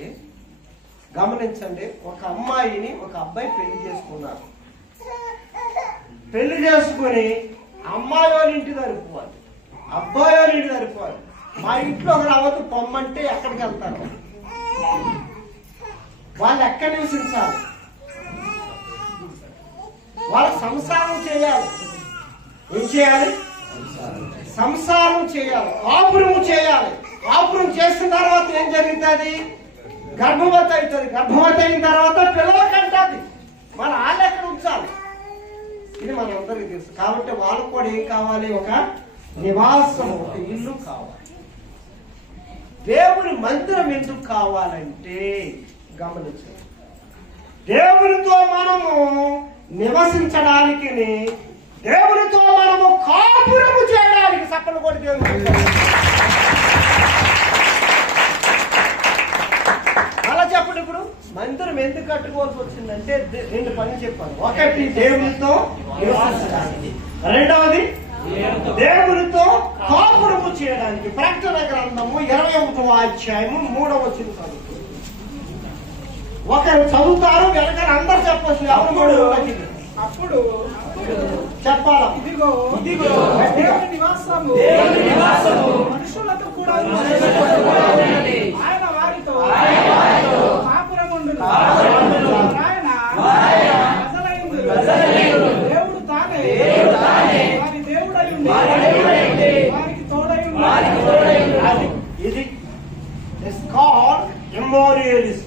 గమనించండి. ఒక అమ్మాయిని ఒక అబ్బాయి పెళ్లి చేసుకున్నారు. పెళ్లి చేసుకుని అమ్మాయి వాళ్ళ ఇంటి సరిపోవాలి, అబ్బాయి వాళ్ళ ఇంటి సరిపోవాలి. మా ఇంట్లో ఒక రావద్దు పొమ్మంటే ఎక్కడికి వెళ్తారు? వాళ్ళు ఎక్కడ నివసించాలి? వాళ్ళ సంసారం చేయాలి. ఏం చేయాలి? సంసారం చేయాలి, కాపురం చేయాలి. కాపురం చేసిన తర్వాత ఏం జరుగుతుంది? గర్భవతి అవుతుంది. గర్భవతి అయిన తర్వాత పిల్లలు కంటుంది. మన వాళ్ళు ఎక్కడ ఉంచాలి? ఇది మనందరికీ తెలుసు. కాబట్టి వాళ్ళకు కూడా ఏం కావాలి? ఒక నివాసం, ఒక ఇల్లు కావాలి. దేవుని మందిరం ఎందుకు కావాలంటే గమనించండి, దేవునితో మనము నివసించడానికి, దేవునితో మనము కాపురము చేయడానికి. సప్పలు కూడా దేవుని అలా చెప్పండి. ఇప్పుడు మందిరం ఎందుకు కట్టుకోవాల్సి వచ్చిందంటే 2 పనులు చెప్పాను. ఒకటి దేవునితో నివసించడానికి, రెండవది దేవునితో కాపురము చేయడానికి. ప్రకటన గ్రంథము 21వ అధ్యాయము 3వ వచనం చదువుతుంది. ఒకరు చదువుతారు, వెనకాల అందరు చెప్పొచ్చు. అప్పుడు చెప్పాలి. ఇదిగో దేవుని నివాసము మనుషులతో కూడా ఆయన వారితో కాపురముండును. ఆయన ప్రజలైందురు. దేవుడు తానే వారి దేవుడై ఉండి వారికి తోడై ఉండి. ఇది ఇస్ కాల్డ్ ఇమ్మోరియలిజం.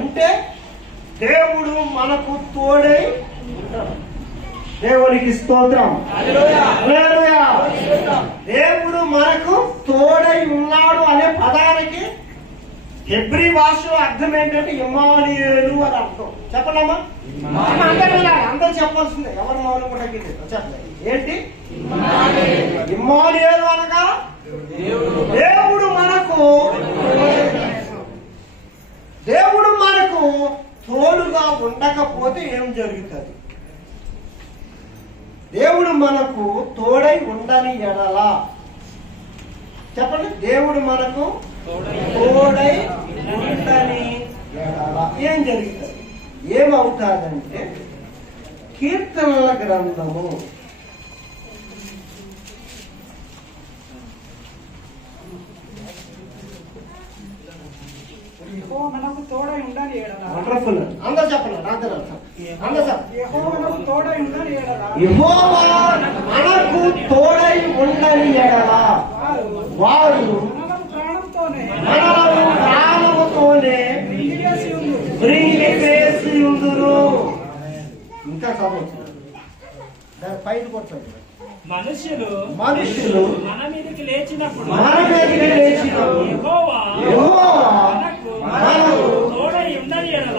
అంటే దేవుడు మనకు తోడై ఉంటాడు. దేవునికి స్తోత్రం. హల్లెలూయా. దేవుడు మనకు తోడై ఉన్నాడు అనే పదానికి హెబ్రీ భాషలో అర్థం ఏంటంటే ఇమ్మానుయేలు అని అర్థం. చెప్పండమ్మా. అందరూ చెప్పాల్సిందే. ఎవరు మౌనం కూడా చెప్పలేదు. ఏంటి ఇమ్మానుయేలు అనగా? దేవుడు మనకు తోడుగా ఉండకపోతే ఏం జరుగుతుంది? దేవుడు మనకు తోడై ఉండని ఎడల చెప్పండి. దేవుడు మనకు తోడై ఉండని ఎడల ఏం జరుగుతుంది? ఏమవుతాదంటే కీర్తనల గ్రంథము 1 వండర్ఫుల్. అందరూ చెప్పండి. అందరూ యెహోవా మనకు తోడై ఉండని ఎడల యెహోవా మనకు తోడై ఉండని ఎడల వారు మనము ప్రాణంతోనే మనలను ప్రాణం ఆయనతోనే వేసి ఉందురు. ఇంకా చదువుతుంది దాని పైన కొట్టండి. మనుషులు మన మీదకి లేచినప్పుడు యెహోవా మనకు తోడై ఉండని యెడల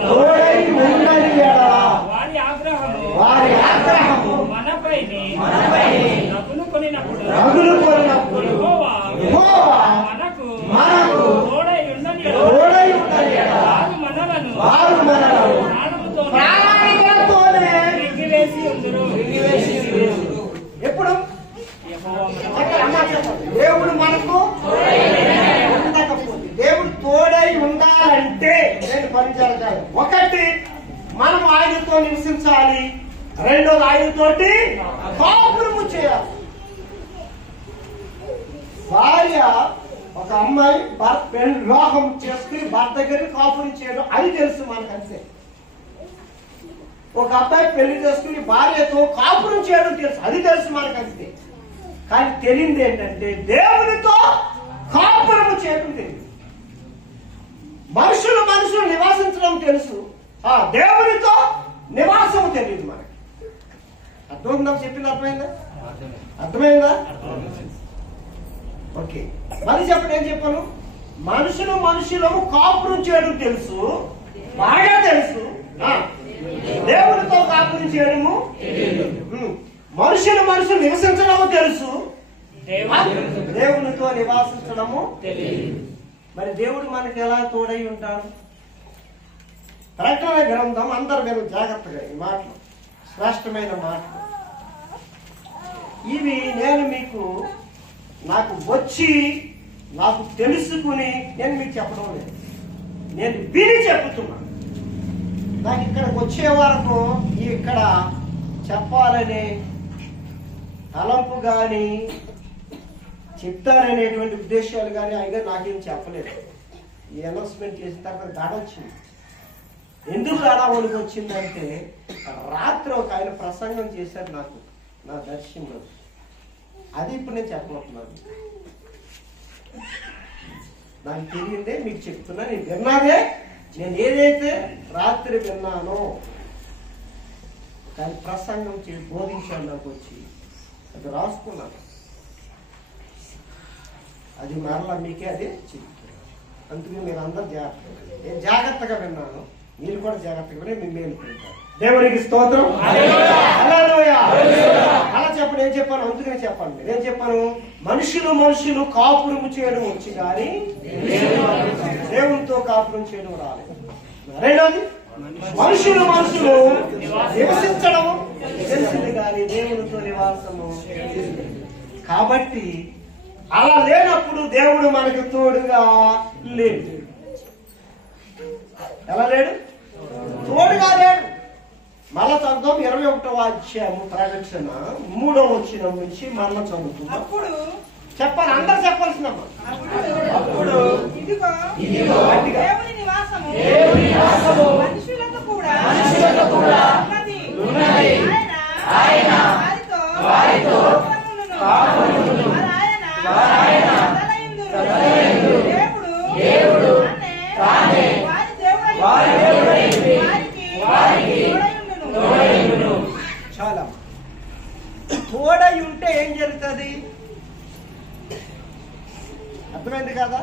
వారి ఆగ్రహము మనపైని రగులు కొనినప్పుడు యెహోవా మనకు తోడై ఉండని యెడల వారు మనలను ప్రాణముతోనే మింగివేసి ఉందురు. ఎప్పుడు దేవుడు మనకు ఉండకపోతే, దేవుడు తోడై ఉండాలంటే రెండు పని జరగాలి. ఒకటి, మనం ఆయనతో నివసించాలి. రెండోది, ఆయనతోటి కాపురము చేయాలి. భార్య ఒక అమ్మాయి వివాహం చేసుకుని భర్త దగ్గర కాపురం చేయడం అది తెలుసు మనకంతే. ఒక అబ్బాయి పెళ్లి చేసుకుని భార్యతో కాపురం చేయడం తెలుసు, అది తెలుసు మనకంతే. కానీ తెలియంది ఏంటంటే దేవునితో కాపురం చేయడం తెలియదు. మనుషులు నివాసించడం తెలుసు, దేవునితో నివాసం తెలియదు మనకి. అర్థం చెప్పింది అర్థమైందా? ఓకే, మరి చెప్పండి. ఏం చెప్పాను? మనుషులము కాపురం చేయడం తెలుసు, బాగా తెలుసు. దేవునితో కాపురం చేయడము, మనుషులు నివసించడము తెలుసు, దేవునితో నివాసించడము తెలియదు. మరి దేవుడు మనకి ఎలా తోడై ఉంటాడు? ప్రకటన గ్రంథం అందరు మీరు జాగ్రత్తగా ఈ మాటలు, శ్రేష్టమైన మాటలు ఇవి. నేను మీకు నాకు తెలుసుకుని నేను మీకు చెప్పడం లేదు, నేను విని చెప్తున్నా. నాకు ఇక్కడికి వచ్చే వరకు ఇక్కడ చెప్పాలనే తలంపు కానీ చెప్తారనేటువంటి ఉద్దేశాలు కానీ అయినా నాకేం చెప్పలేదు. ఈ అనౌన్స్మెంట్ చేసిన తర్వాత గాఢ వచ్చింది. ఎందుకు గాఢవనికి వచ్చిందంటే రాత్రి ఒక ఆయన ప్రసంగం చేశారు నా దర్శనంలో. అది ఇప్పుడు నేను చెప్పబోతున్నాను. నాకు తెలియందే మీకు చెప్తున్నా. నేను విన్నానే, నేను ఏదైతే రాత్రి విన్నానో కానీ ప్రసంగం బోధించాను నాకు వచ్చి అది రాసుకున్నాను. అది మరలా మీకే అది చెప్తున్నాను. అందుకని మీరు అందరు నేను జాగ్రత్తగా విన్నాను, మీరు కూడా జాగ్రత్తగా విని మీ మేలుకుంటారు. దేవునికి స్తోత్రం. అలా చెప్పండి. ఏం చెప్పాను? అందుకని చెప్పండి. నేను చెప్పాను, మనుషులు కాపురం చేయడం వచ్చి కానీ దేవునితో కాపురం చేయడం రాలేదు. రెండోది, మనుషులు నివసించడం తెలిసింది కానీ దేవునితో నివాసము. కాబట్టి అలా లేనప్పుడు దేవుడు మనకు తోడుగా లేడు. ఎలా లేడు? తోడుగా లేడు. మళ్ళా చదువుతాం 21వ అధ్యాయము ప్రకటన 3వ వచనం నుంచి మళ్ళా చదువుతాం. అప్పుడు చెప్పాలి, అందరు చెప్పాల్సిన అప్పుడు ఇదిగో దేవుని నివాసము మనుషులకు కూడా ఉన్నది. ఆయన వారితో కాపురమును. ఆయన తలయందురు. దేవుడు తానే వారి దేవుడై వారికి తోడయుండును. చాలా తోడై ఉంటే ఏం జరుగుతుంది? అర్థమైంది కదా?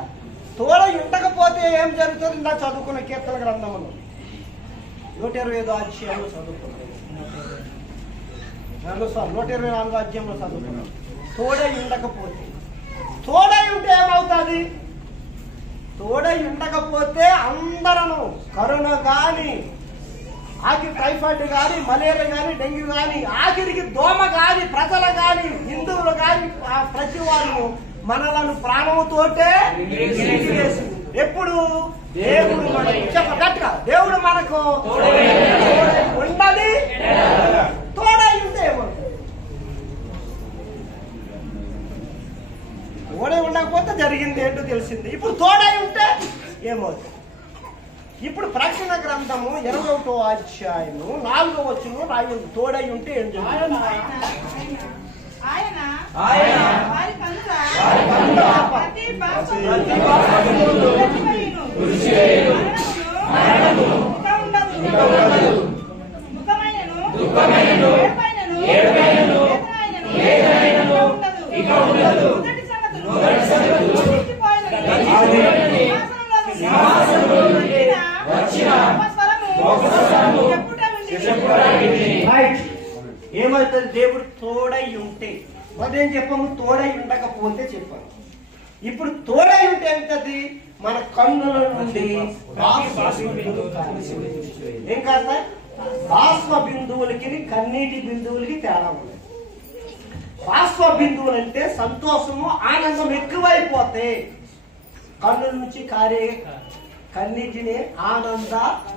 తోడై ఉండకపోతే ఏం జరుగుతుంది? నా చదువుకున్న కీర్తన గ్రంథములు 125 అధ్యాయంలో చదువుకున్నాను. 124 అధ్యాయంలో చదువుకున్నాను. తోడై ఉండకపోతే, తోడై ఉంటే ఏమవుతుంది? తోడై ఉండకపోతే అందరూ కరోనా కానీ, టైఫాయిడ్ కానీ, మలేరియా కానీ, డెంగ్యూ కానీ, ఆఖరికి దోమ కానీ, ప్రజలు కానీ, హిందువులు కానీ, ప్రతి వాళ్ళు మనలను ప్రాణముతోటే ఎప్పుడు దేవుడు గట్టిగా దేవుడు మనకు ఉండది. తోడై ఉంటే ఏమవుతుంది? తోడై ఉండకపోతే జరిగింది ఏంటో తెలిసింది. ఇప్పుడు తోడై ఉంటే ఏమవుతుంది? ఇప్పుడు ప్రకటన గ్రంథము 21వ అధ్యాయము 4వ వచనం రాయండి. తోడై ఉంటే ఏం జరుగుతుంది? ఆయన వారి కనుక ప్రతి పాపమును మరణమును ఇక ఉండదు. దుఃఖమైనను ఏడుపైనను వేదనైనను ఇక ఉండదు. మొదటి సంగతులు గతించిపోయినవి. సింహాసనములో వచ్చిన ఒక స్వరము చెప్పుట వింటిని. రైట్. ఏమవుతుంది? దేవుడు తోడై ఉంటే. మొదలు చెప్పాము, తోడై ఉండకపోతే చెప్పాము. ఇప్పుడు తోడై ఉంటే ఏంటది? మన కన్నుల నుండి ఏం కాదు, బాష్ప బిందువులకి కన్నీటి బిందువులకి తేడా ఉంది. బాష్ప బిందువులు అంటే సంతోషము, ఆనందం ఎక్కువైపోతే కన్నుల నుంచి కారే కన్నీటిని ఆనంద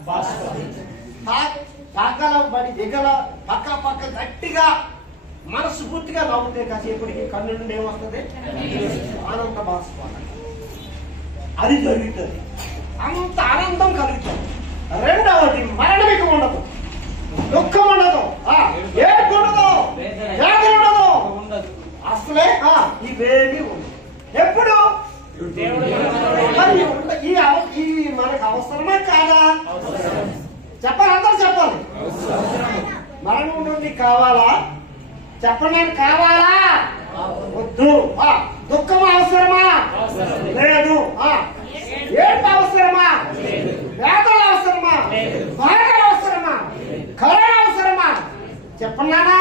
బాష్ప. పక్కల పడి దిగల పక్క పక్క గట్టిగా మనసు పూర్తిగా నవ్వుతే కాసేపటికి కన్ను నుండి ఏమొస్తుంది? ఆనంద బాష్ప. అది జరుగుతుంది, అంత ఆనందం కలుగుతుంది. రెండవది మరణం ఇక ఉండదు, దుఃఖం ఉండదు, ఏడుపు ఉండదు, వ్యాధి ఉండదు, అసలే ఇవేమి ఉండదు. ఎప్పుడు ఈ మనకు అవసరమా కాదా? చెప్పాలి, అందరూ చెప్పాలి. మరణం నుండి కావాలా? చెప్పండి, కావాలా? వద్దు. దుఃఖం అవసరమా? లేదు. ఏడుపు అవసరమా? వేదనలు అవసరమా? బాధలు అవసరమా? కరోనా అవసరమా? చెప్పన్నానా?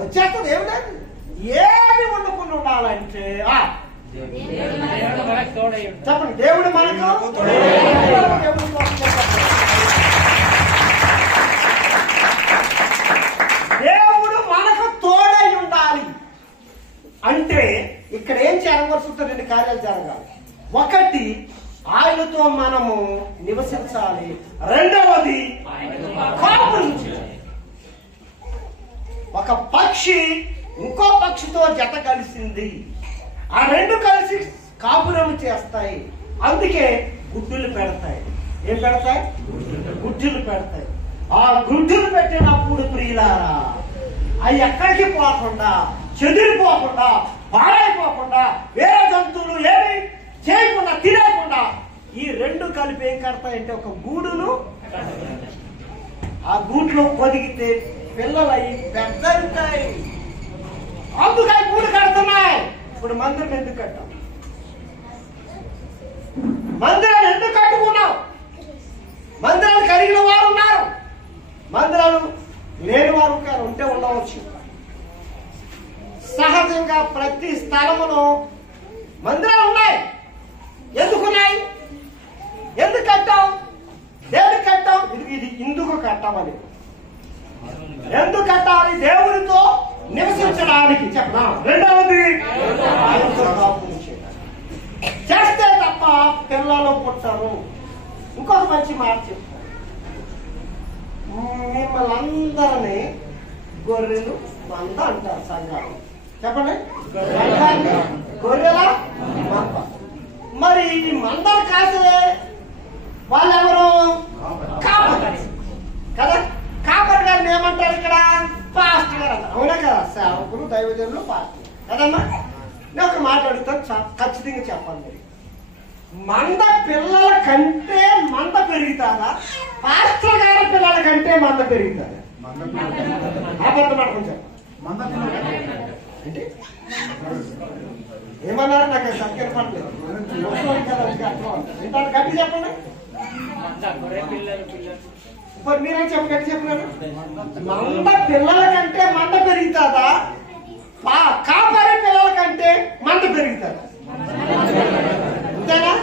వచ్చేస్తుంది. ఏమి లేదు. ఏమి వండుకుని ఉండాలంటే చెప్పండి, దేవుడు మనకు దేవుడు మనకు తోడై ఉండాలి అంటే ఇక్కడ ఏం జరగవలసి ఉంటుంది? 2 కార్యాలు జరగాలి. ఒకటి, ఆయనతో మనము నివసించాలి. రెండవది, కాపురించాలి. ఒక పక్షి ఇంకో పక్షితో జత కలిసింది, ఆ రెండు కలిసి కాపురం చేస్తాయి. అందుకే గుడ్డులు పెడతాయి. ఏం పెడతాయి? గుడ్డులు పెడతాయి. ఆ గుడ్డులు పెట్టినప్పుడు ప్రియులారా, అవి ఎక్కడికి పోకుండా, చెదిరిపోకుండా, పాడైపోకుండా, వేరే జంతువులు ఏమి చేయకుండా, తినకుండా ఈ రెండు కలిపి ఏం కడతాయంటే ఒక గూడును. ఆ గూట్లో పొదిగితే పిల్లలు అయి పెద్దలుంటాయి. అందుకై గూడు కడుతున్నాయి. ఇప్పుడు మందిరం ఎందుకు కట్టాం? మందిరాలు ఎందుకు కట్టుకున్నాం? మందిరాలు కలిగిన వారు ఉన్నారు, మందిరాలు లేని వారు ఉంటే ఉండవచ్చు. సహజంగా ప్రతి స్థలమును మందిరాలు ఉన్నాయి. ఎందుకున్నాయి? ఎందుకు కట్టాం? దేనికి కట్టాం? ఇది ఇందుకు కట్టామని. ఎందుకు కట్టాలి? దేవుడితో నివసించడానికి. చెప్పనా? రెండవది, చేస్తే తప్ప పిల్లలు పుట్టరు. ఇంకొక మంచి మాట చెప్తాను, మిమ్మల్ని అందరినీ గొర్రెలు మంద అంటారు సంఘాలు. చెప్పండి, గొర్రెల మంద. మరి ఈ మందలు కాసే వాళ్ళెవరు? కాపరి కదా. కాపరి గారిని ఏమంటారు ఇక్కడ? పాస్టర్ గారు అంటారు. అవునా కదా? సేవకులు, దైవజనులు, పాస్టర్ కదమ్మా. నేను ఒక మాట అడుగుతాను, ఖచ్చితంగా చెప్పండి. మంద పిల్లల కంటే మంద పెరుగుతారా? పాస్టర్ గారి పిల్లల కంటే మంద పెరుగుతారా? అబద్ధం పడుకుని చెప్పండి. అంటే ఏమన్నారు? నాకు సత్యం పడలేదు. గట్టి చెప్పండి. ఇప్పుడు మీరేం గట్టి చెప్పినారు? మంద పిల్లల కంటే మంద పెరుగుతుందా? కాపరి పిల్లల కంటే మంద పెరుగుతుందా? అంతేనా?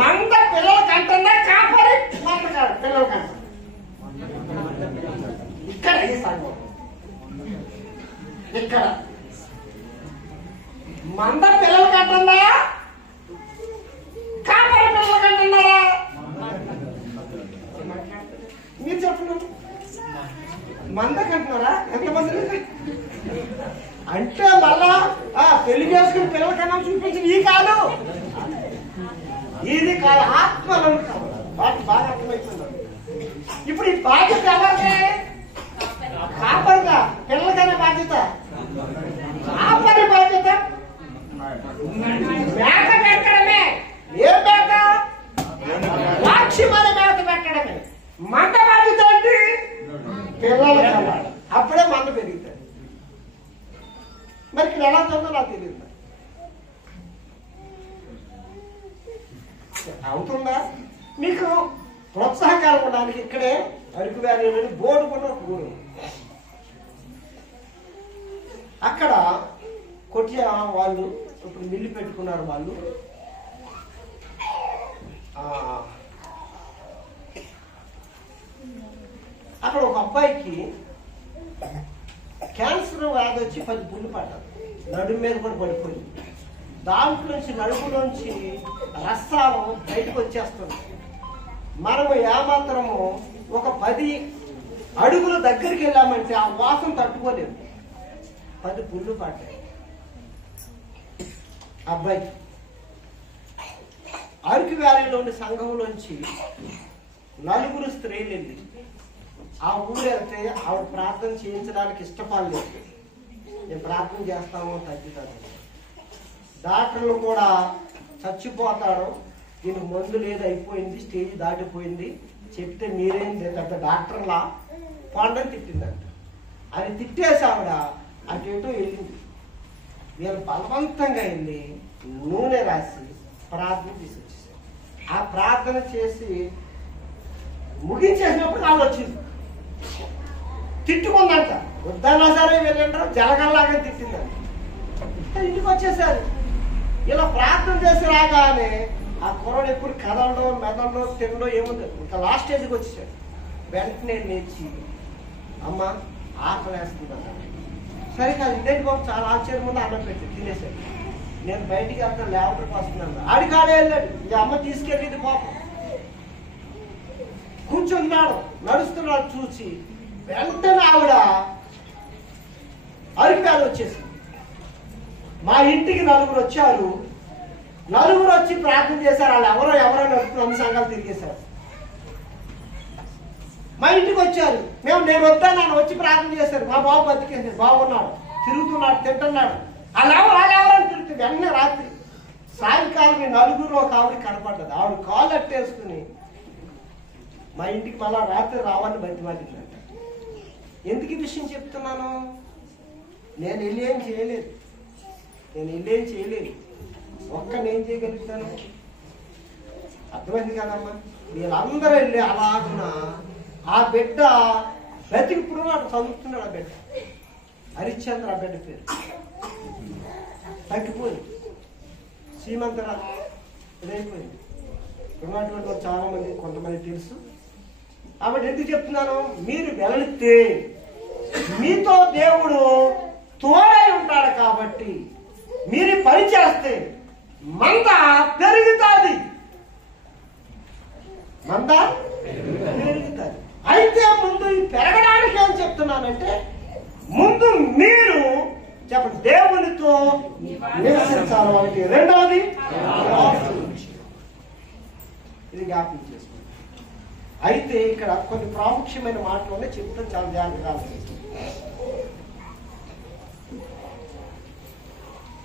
మంద పిల్లల కంటే కాపరి మంద పిల్లల కంటే. ఇక్కడ ఈ సంఘం ఇక్కడ మంద పిల్లల కంటున్నా, కాపరి పిల్లల కంటున్నారా? మీరు చెప్తున్నారు. మంద కంటున్నారా? ఎంతమంది అంటే మళ్ళా పెళ్లి చేసుకుని పిల్లల కన్నా చూపించింది ఈ కాదు, ఇది కాదు. ఆత్మలను వాటి బాగా అర్థమవుతున్నారు. ఇప్పుడు ఈ బాధ్యత ఎవరిదే? కాపరిగా. పిల్లలకైనా బాధ్యత కాపరి బాధ్యత. మేక పెట్టడమే. ఏ మేక? మంద బాధ్యత పిల్లలు కనాలి, అప్పుడే మంద పెరుగుతుంది. మరి ఇక్కడ ఎలా చదువుతుందో నాకు తెలియదు. అవుతుందా? మీకు ప్రోత్సాహకారం ఉండడానికి ఇక్కడే అరకు వ్యాలీ బోర్డు కూడా ఒక ఊరు, అక్కడ కొట్టియ వాళ్ళు ఇప్పుడు మిల్లు పెట్టుకున్నారు. వాళ్ళు అక్కడ ఒక అబ్బాయికి క్యాన్సర్ వ్యాధి వచ్చి 10 పుండ్లు పడ్డారు, నడుము మీద కూడా పడిపోయింది. దాంట్లోంచి నడుములోంచి రసాలు బయటకు వచ్చేస్తుంది. మనము ఏమాత్రము ఒక 10 అడుగుల దగ్గరికి వెళ్ళామంటే ఆ వాసన తట్టుకోలేము. 10 పుండ్లు పడ్డాయి అబ్బాయి. అరకు వ్యాలీలోని సంఘంలోంచి 4 స్త్రీలు వెళ్ళి ఆ ఊరు వెళ్తే ఆవిడ ప్రార్థన చేయించడానికి ఇష్టపడలేదు. నేను ప్రార్థన చేస్తాము తగ్గుతాను. డాక్టర్లు కూడా చచ్చిపోతాడు, దీనికి మందు లేదు, అయిపోయింది, స్టేజ్ దాటిపోయింది, చెప్తే మీరేంది పెద్ద డాక్టర్లా పండని తిట్టిందంట. అది తిట్టేసి ఆవిడ అటు ఇటు వెళ్ళింది. వీళ్ళు బలవంతంగా వెళ్ళి నూనె రాసి ప్రార్థన తీసుకొచ్చేసారు. ఆ ప్రార్థన చేసి ముగించేసినప్పుడు వాళ్ళు వచ్చింది, తిట్టుకుందంట. వద్దన్నా సరే వెళ్ళంటారు, జలగల్లాగా తిట్టిందంట. ఇంటికి వచ్చేసారు. ఇలా ప్రార్థన చేసి రాగానే ఆ కుర్రాడు ఎప్పుడు కదలడో మెదలడో తినడో ఏముంది, ఇంకా లాస్ట్ స్టేజ్కి వచ్చేసాడు. వెంటనే లేచి అమ్మ ఆకలేస్తుందన్న. సరే కాదు, ఇంటికి బాబు చాలా ఆశ్చర్యం ముందు అన్నం పెట్టి తినేసాడు. నేను బయటికి అక్కడ లేవడానికి వస్తున్నాను, ఆడికాడే వెళ్ళాడు. ఈ అమ్మ తీసుకెళ్ళింది పాపం. కూర్చున్నాడు, నడుస్తున్నాడు. చూసి వెంటనే ఆవిడ అరికాలు వచ్చేసింది. మా ఇంటికి 4 వచ్చారు. 4 వచ్చి ప్రార్థన చేశారు. వాళ్ళు ఎవరో నడుస్తున్న సంఘాలు తిరిగేశారు. మా ఇంటికి వచ్చారు. నేను వద్దాను వచ్చి ప్రార్థన చేశారు. మా బాబు బతికేసారు, బాగున్నాడు, తిరుగుతున్నాడు, తింటున్నాడు. వాళ్ళెవరు అని తిరుగుతుంది. వెంటనే రాత్రి సాయంకాలం 4 ఒక ఆవిడ కనపడ్డది. ఆవిడ కాళ్ళు అట్టేసుకుని మా ఇంటికి మళ్ళా రాత్రి రావాలని బతిమాలిందంట. ఎందుకు ఈ విషయం చెప్తున్నాను? నేను వెళ్ళి ఏం చేయలేదు, ఒక్కనేం చేయగలుగుతాను? అర్థమైంది కదమ్మా? వీళ్ళందరూ వెళ్ళి అలాగున ఆ బిడ్డ బతికి ఇప్పుడు చదువుతున్నాడు. ఆ బిడ్డ హరిశ్చంద్ర, ఆ బిడ్డ పేరు తగ్గిపోయింది, సీమంతరా ఇదైపోయింది. ఉన్నటువంటి వాళ్ళు చాలా మంది, కొంతమంది తెలుసు. కాబట్టి ఎందుకు చెప్తున్నాను? మీరు వెళితే మీతో దేవుడు తోడై ఉంటాడు. కాబట్టి మీరు పని చేస్తే మంద పెరుగుతుంది, అయితే ముందు పెరగడానికి ఏం చెప్తున్నానంటే, ముందు మీరు చెప్పండి దేవునితో నివసించాలి. ఒకటి. రెండవది ఇది జ్ఞాపకం చేసుకోండి. అయితే ఇక్కడ కొన్ని ప్రాముఖ్యమైన మాటలోనే చెప్తే చాలా జాగ్రత్తగా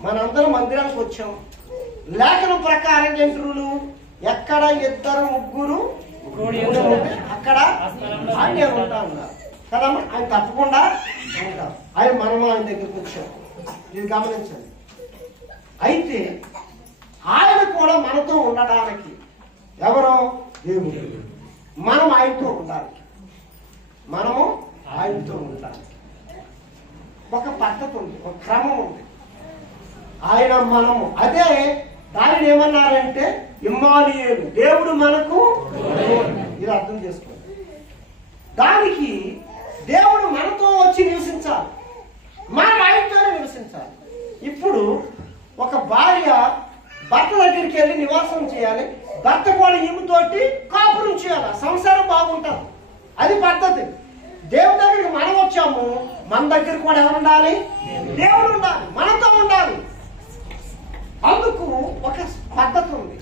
మనందరం మందిరానికి వచ్చాం. లేఖనం ప్రకారం ఏంటరులు ఎక్కడ 2-3 అక్కడ ఆయన ఉంటా ఉన్నారు కదమ్మా. ఆయన తప్పకుండా ఉంటారు. మనము ఆయన దగ్గరికి వచ్చాం. ఇది గమనించండి. అయితే ఆయన కూడా మనతో ఉండడానికి ఎవరో దేవుడు, మనం ఆయనతో ఉండాలి. ఒక పద్ధతి ఉంది, ఒక క్రమం ఉంది. ఆయన మనము అదే దానిని ఏమన్నారంటే ఇమ్మానుయేలు, దేవుడు మనకు. ఇది అర్థం చేసుకోండి. దానికి దేవుడు మనతో వచ్చి నివసించాలి, మనం ఆయనతోనే నివసించాలి. ఇప్పుడు ఒక భార్య భర్త దగ్గరికి వెళ్ళి నివాసం చేయాలి, భర్త కూడా ఈమెతోటి కాపురం చేయాలి, సంసారం బాగుంటుంది. అది పద్ధతి. దేవుడి దగ్గరికి మనం వచ్చాము, మన దగ్గర కూడా ఎవరు ఉండాలి? దేవుడు ఉండాలి, మనతో ఉండాలి. అందుకు ఒక పద్ధతి ఉంది.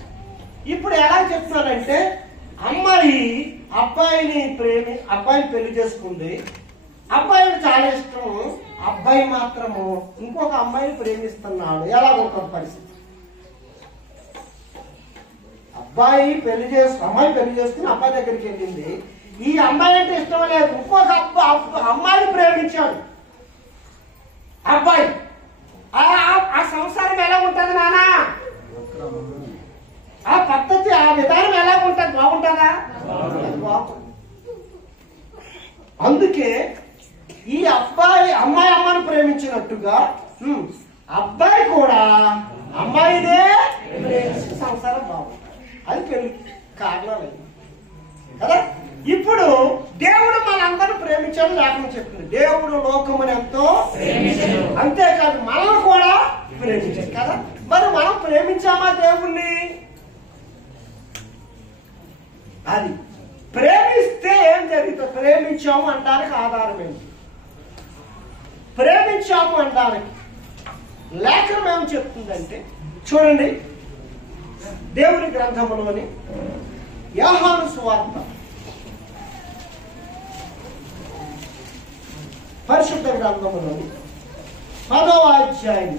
ఇప్పుడు ఎలా చెప్తున్నానంటే, అమ్మాయి అబ్బాయిని పెళ్లి చేసుకుంది. అబ్బాయికి చాలా ఇష్టం, అబ్బాయి మాత్రము ఇంకొక అమ్మాయిని ప్రేమిస్తున్నాడు. ఎలాగొక పరిస్థితి. అమ్మాయి పెళ్లి చేసుకుని అబ్బాయి దగ్గరికి వెళ్ళింది. ఈ అమ్మాయి అంటే ఇష్టం లేదు, ఇంకొక అమ్మాయిని ప్రేమించాడు అబ్బాయి. ఆ సంసారం ఎలా ఉంటుంది నాన్న? ఆ పద్ధతి, ఆ విధానం ఎలా ఉంటుంది? బాగుంటుందా? అందుకే ఈ అబ్బాయి అమ్మాయిని ప్రేమించినట్టుగా అబ్బాయి కూడా అమ్మాయినే ప్రేమించి సంసారం బాగుంటుంది. అది పెళ్లి కారణాలు కదా. ఇప్పుడు దేవుడు మనందరూ ప్రేమించాడు లేకుండా చెప్తుంది. దేవుడు లోకముని ఎంతో అంతేకాదు మనం కూడా ప్రేమించాడు కదా. మరి మనం ప్రేమించామా దేవుణ్ణి? అది ప్రేమిస్తే ఏం జరుగుతుంది? ప్రేమించాము అనడానికి ఆధారం ఏంటి? ప్రేమించాము అనడానికి లేఖనం ఏం చెప్తుందంటే చూడండి, దేవుని గ్రంథములోని యోహాను సువార్త పరిశుద్ధ గ్రంథములోని 10వ అధ్యాయం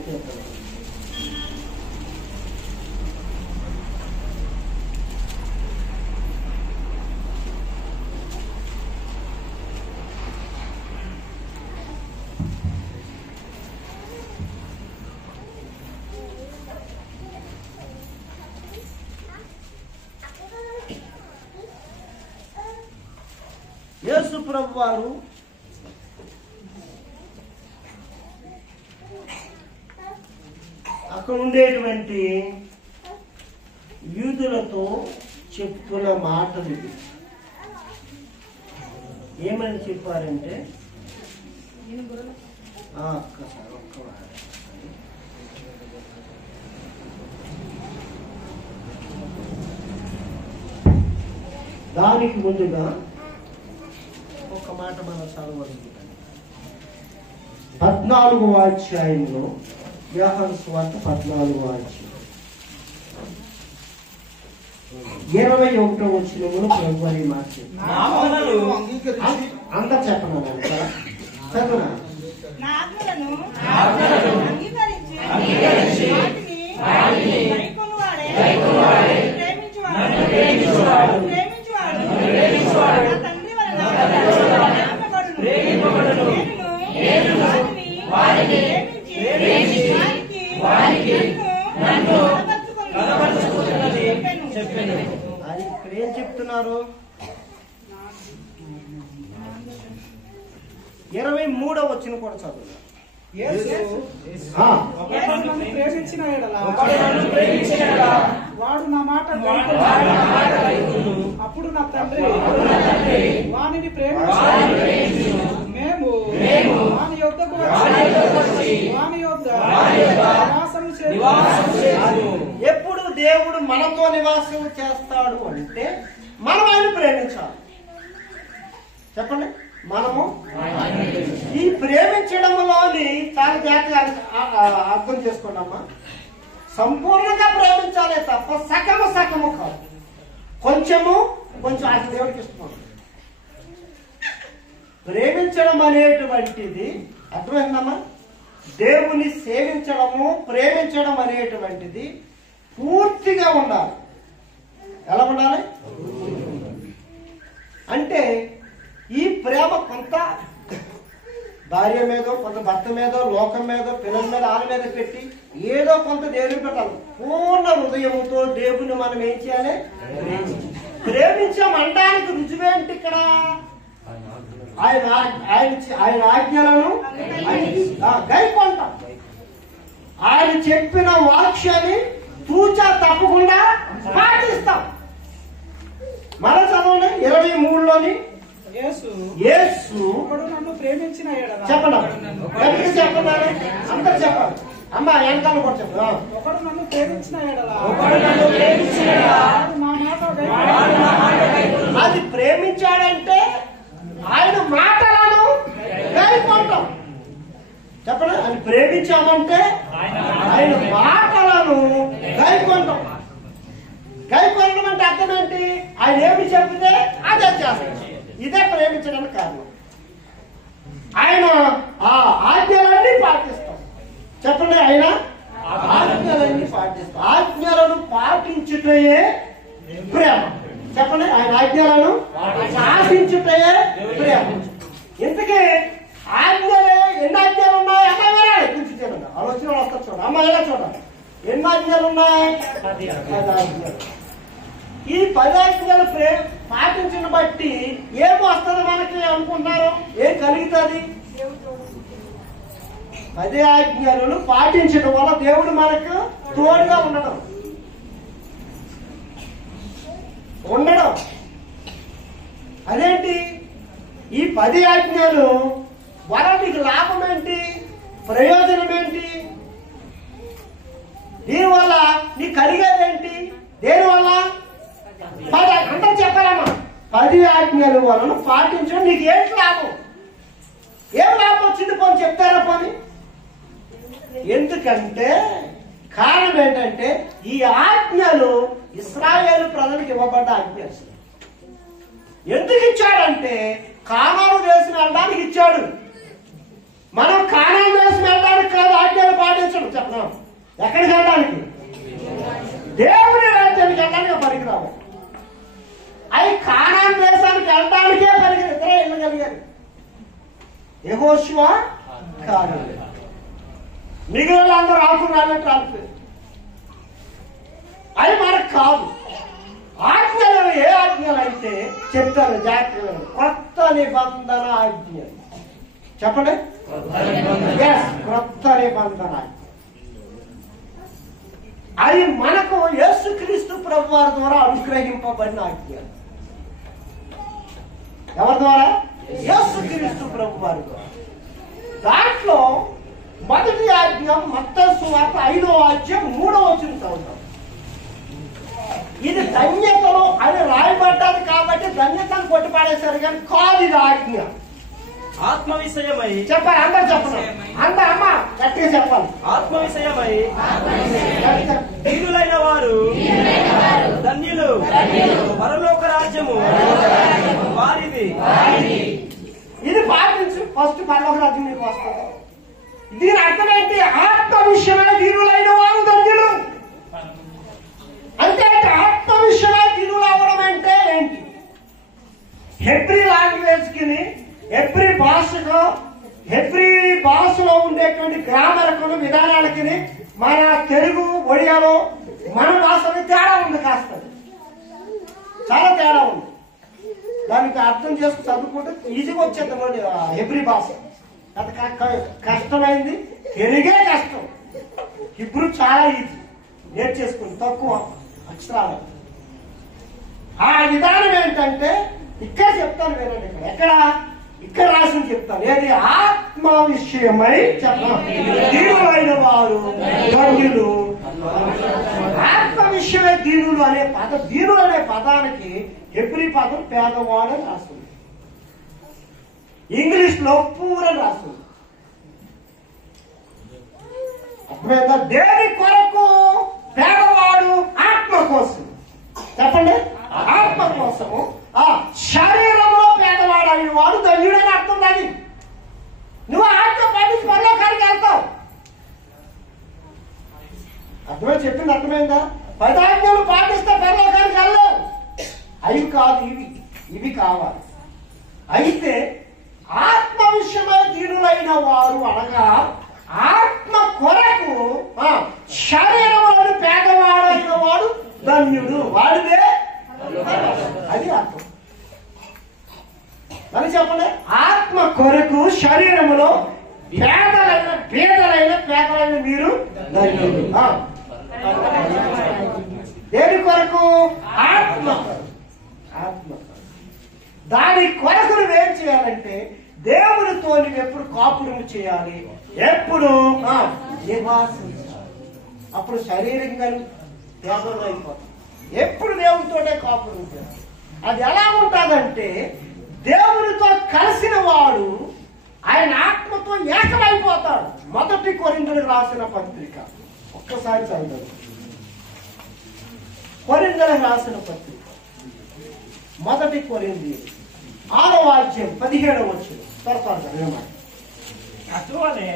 యేసు ప్రభు వారు అక్కడ ఉండేటువంటి యూదులతో చెప్పుకున్న మాటలు ఇది. ఏమని చెప్పారంటే దానికి ముందుగా ఒక మాట మనం చదవాలనుకుంటాం. 14వ అధ్యాయంలో యోహాను సువార్త 14వ అధ్యాయం 21వ వచనంలో ప్రభువు ఈ మాట అంతా చెప్పను చదువునా. నా ఆజ్ఞలను అంగీకరించి వాటిని గైకొనువాడే ప్రేమించువాడు నా తండ్రి వలన ప్రేమింపబడును. నేను వారిని ప్రేమించి వారికి నన్ను కనపరచుకొనుచున్నది చెప్పెను. అది ఇక్కడ ఏం చెప్తున్నారు? 23వ వచనం కూడా చదువు. ప్రేమించిన వాడు నా మాట అప్పుడు నా తండ్రి వానిని ప్రేమించు. మేము వాని యొద్దకు వచ్చి వాని యొద్ద నివాసం చేయుదుము. ఎప్పుడు దేవుడు మనతో నివాసం చేస్తాడు అంటే మనం ఆయన ప్రేమించాలి. చెప్పండి, మనము ఈ ప్రేమించడంలోని చాలా జాగ్రత్తగా అర్థం చేసుకోండమ్మా. సంపూర్ణంగా ప్రేమించాలే తప్ప సగము కాదు. కొంచెం ఆయన దేవుడికి ఇష్టం. ప్రేమించడం అనేటువంటిది అర్థమైందమ్మా. దేవుని సేవించడము, ప్రేమించడం అనేటువంటిది పూర్తిగా ఉండాలి. ఎలా ఉండాలి అంటే ఈ ప్రేమ కొంత భార్య మీదో, కొంత భర్త మీదో, లోకం మీదో, పిల్లల మీద, ఆల మీద పెట్టి ఏదో కొంత దేవుని పెట్టాలి. పూర్ణ హృదయంతో దేవుని మనం ఏం చేయాలి? ప్రేమించామనడానికి రుజువేంటి? ఇక్కడ ఆయన ఆజ్ఞలను గైకొంటాం. ఆయన చెప్పిన వాక్యాన్ని తూచా తప్పకుండా పాటిస్తాం. మన చదవండి 23లోని యేసు నన్ను ప్రేమించిన చెప్పండి, చెప్పండి, అందరు చెప్పాలి. అమ్మా వెనకాల కూడా చెప్పండి. ఒకడు నన్ను ప్రేమించిన అది ప్రేమించాడంటే ఆయన మాటలను గైకొంటాం. చెప్పండి, అది ప్రేమించామంటే ఆయన మాటలను గైకొంటాం. గైకొనడం అంటే అర్థం ఏంటి? ఆయన ఏమి చెప్తే అదే చేస్తాం. ఇదే ప్రేమించడానికి కారణం. ఆయన ఆ ఆజ్ఞలన్నీ పాటిస్తాం. చెప్పండి, ఆయన ఆజ్ఞలన్నీ పాటిస్తాం. ఆజ్ఞలను పాటించుటే ప్రేమ. చెప్పండి, ఆయన ఆజ్ఞలను ఆశించుటే ప్రేమించు. ఇంతకీ ఆజ్ఞలే ఎన్ని ఆజ్ఞలు ఉన్నాయి? అమ్మాయి కూర్చుంటాడు, ఆలోచన వస్తారు చూడ, అమ్మాయిలా చూడాలి. ఎన్ని ఆజ్ఞలు ఉన్నాయి? 10 ఆజ్ఞలు. ఈ 10 ఆజ్ఞలు పాటించిన బట్టి ఏం వస్తుంది మనకి అనుకుంటున్నారు? ఏం కలుగుతుంది? 10 ఆజ్ఞలను పాటించడం వల్ల దేవుడు మనకు తోడుగా ఉండడం. అదేంటి? ఈ 10 ఆజ్ఞలు వల్ల నీకు లాభం ఏంటి, ప్రయోజనం ఏంటి, దీనివల్ల నీకు కలిగేదేంటి, దేనివల్ల? 10 అందరూ చెప్పాలమ్మా. 10 ఆజ్ఞలు వలన పాటించడం నీకు ఏంటి లాభం? ఏం లాభం వచ్చింది పోనీ చెప్తారా పోనీ? ఎందుకంటే కారణం ఏంటంటే ఈ ఆజ్ఞలు ఇశ్రాయేలు ప్రజలకు ఇవ్వబడ్డ ఆజ్ఞలు. ఎందుకు ఇచ్చాడంటే కానాను దేశం వెళ్ళడానికి ఇచ్చాడు. మనం కానాను దేశం వెళ్ళడానికి కాదు ఆజ్ఞలు పాటించడం. చెప్పడం ఎక్కడికి వెళ్ళడానికి? దేవుని రాజ్యానికి వెళ్ళడానికి పనికిరావు. అవి కానాను దేశానికి వెళ్ళడానికే పనికి ఇద్దరే వెళ్ళగలిగారు. యెహోషువ కాదు, మిగిలిన అందరూ రాకున్నట్టు రాలిపోయారు. అవి మనకు కాదు. ఆజ్ఞలు ఏ ఆజ్ఞలు అయితే చెప్తాను జాగ్రత్తగా. కొత్త నిబంధన ఆజ్ఞలు చెప్పండి. కొత్త నిబంధన అది మనకు యేసుక్రీస్తు ప్రభువారి ద్వారా అనుగ్రహింపబడిన ఆజ్ఞలు. ఎవరి ద్వారా? యేసుక్రీస్తు ప్రభువారి ద్వారా. దాంట్లో మొదటి ఆజ్ఞ మత్తయి సువార్త 5వ అధ్యాయం 3వ వచనం చదువుతాం. ఇది ధన్యతలు అని రాయబడ్డాది కాబట్టి ధన్యతను కొట్టిపాడేశారు కానీ కాదు ఇది ఆజ్ఞ. ఆత్మ విషయమై చెప్పాలి, అందరు చెప్పండి. అందరు అమ్మ గట్టిగా చెప్పాలి. ఆత్మ విషయమై దీనులైన వారు ధన్యులు, పరలోక రాజ్యము వారిది. ఇది పాటించు, ఫస్ట్ పరలోక రాజ్యం నీకు వస్తుంది. దీని అర్థం ఏంటి? ఆత్మ విషయమై దీనులైన వారు ధన్యులు అంటే ఆత్మ విషయమై దీనులు అవ్వడం అంటే ఏంటి? హెబ్రీ లాంగ్వేజ్ కి, హెబ్రీ భాషకు, హెబ్రీ భాషలో ఉండేటువంటి గ్రామర్కు విధానాలకి మన తెలుగు ఒడియాలో మన భాషలో తేడా ఉంది. కాస్త చాలా తేడా ఉంది. దానికి అర్థం చేసి చదువుకుంటే ఈజీగా వచ్చేది హెబ్రీ భాష. అది కష్టమైంది, తెలుగే కష్టం. హిబ్రూ చాలా ఈజీ, నేర్చేసుకుంది, తక్కువ అక్షరాలు. ఆ విధానం ఏంటంటే ఇక్కడ చెప్తాను వినండి. ఇక్కడ ఇక్కడ రాసింది చెప్తాను. ఏది? ఆత్మ విషయమై దీనులైన వారు ధన్యులు. ఆత్మ విషయమై దీనులు అనే పదం, దీనులు అనే పదానికి హెబ్రీ పదం పేదవాడు అని రాస్తుంది. ఇంగ్లీష్ లో పూర్ అని రాస్తుంది. అర్థమైందా? దేని కొరకు? పేదవాడు ఆత్మ కోసం. చెప్పండి, ఆత్మ కోసము. శరీరంలో పేదవాడు అని వాడు ధన్యుడని అర్థం. దాన్ని నువ్వు ఆత్మ పాటించి పరలోకానికి వెళ్తావు. అర్థమై చెప్పింది అర్థమైందా? 10 ఆజ్ఞలు పాటిస్తే పరలోకానికి వెళ్ళావు. అవి కాదు, ఇవి కావాలి. అయితే ఆత్మ విషయమై దీనులైన వారు అనగా ఆత్మ కొరకు శరీరంలోని పేదవాడైన వాడు ధన్యుడు, వాడిదే. అది అర్థం. అని చెప్పండి. ఆత్మ కొరకు శరీరములో పేదలైన మీరు ధన్యుడు. దేని కొరకు? ఆత్మ. దాని కొరకు నువ్వేం చేయాలంటే దేవునితో నువ్వు ఎప్పుడు కాపురం చేయాలి, ఎప్పుడు నివాసించాలి. అప్పుడు శరీరంగా దేవుడు అయిపోతాం. ఎప్పుడు దేవునితోనే కాపురం చేయాలి. అది ఎలా ఉంటుందంటే దేవునితో కలిసిన వాడు ఆయన ఆత్మతో ఏకమైపోతాడు. 1 కొరింథీయులకు రాసిన పత్రిక ఒక్కసారి చదువు. కొరింథీయులకు రాసిన పత్రిక 1 కొరింథీయులు 6వ అధ్యాయం 17వ వచనం. త్వరగా అటువలే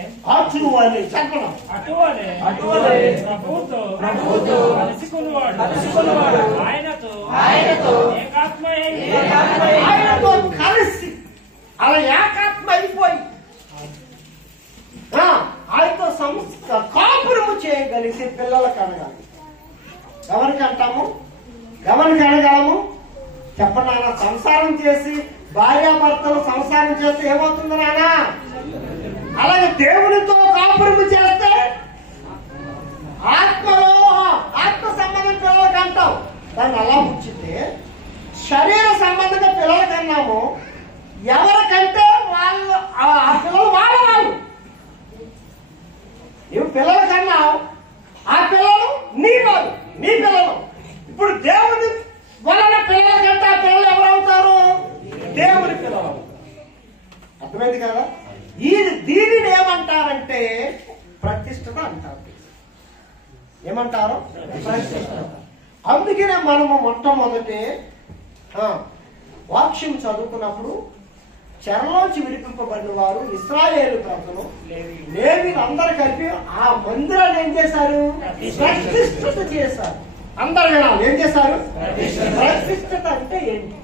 చెప్పడం అటువలే ప్రభువుతో కలుసుకున్నవాడు ఆయనతో ఆయనతో కలిసి అలా ఏకాత్మ అయిపోయి ఆయనతో కాపురము చేయగలిగితే పిల్లలకు అనగాలి. ఎవరికి అంటాము? ఎవరికి అనగలము? చెప్పండి నాన్న. సంసారం చేసి భార్యాభర్తలు సంసారం చేస్తే ఏమవుతుంది నాన్న? అలాగే దేవునితో కాపురము చేస్తే ఆత్మలో ఆత్మ సంబంధం పిల్లలకి అంటాం. దాన్ని అలా ఉంచితే శరీర సంబంధంగా పిల్లలకి అన్నాము. ఎవరికంటే వాళ్ళు ఆ పిల్లలు వాళ్ళు నువ్వు పిల్లలకి అన్నావు, ఆ పిల్లలు నీ పిల్లలు. ఇప్పుడు దేవుని వలన పిల్లలకంటే ఆ పిల్లలు ఎవరవుతారు? దేవుని పిల్లలు. అర్థమైంది కదా? దీనిని ఏమంటారంటే ప్రతిష్టత అంటారు. ఏమంటారు? ప్రతిష్టత. అందుకనే మనము మొట్టమొదటి వాక్యం చదువుకున్నప్పుడు చెరలోంచి విడిపింపబడిన వారు ఇశ్రాయేలు ప్రజలు లేవీలు అందరూ కలిపి ఆ మందిరాన్ని ఏం చేశారు? ప్రతిష్ఠిత చేశారు. అందరు వినాలి. ఏం చేశారు? ప్రతిష్ఠిత అంటే ఏంటి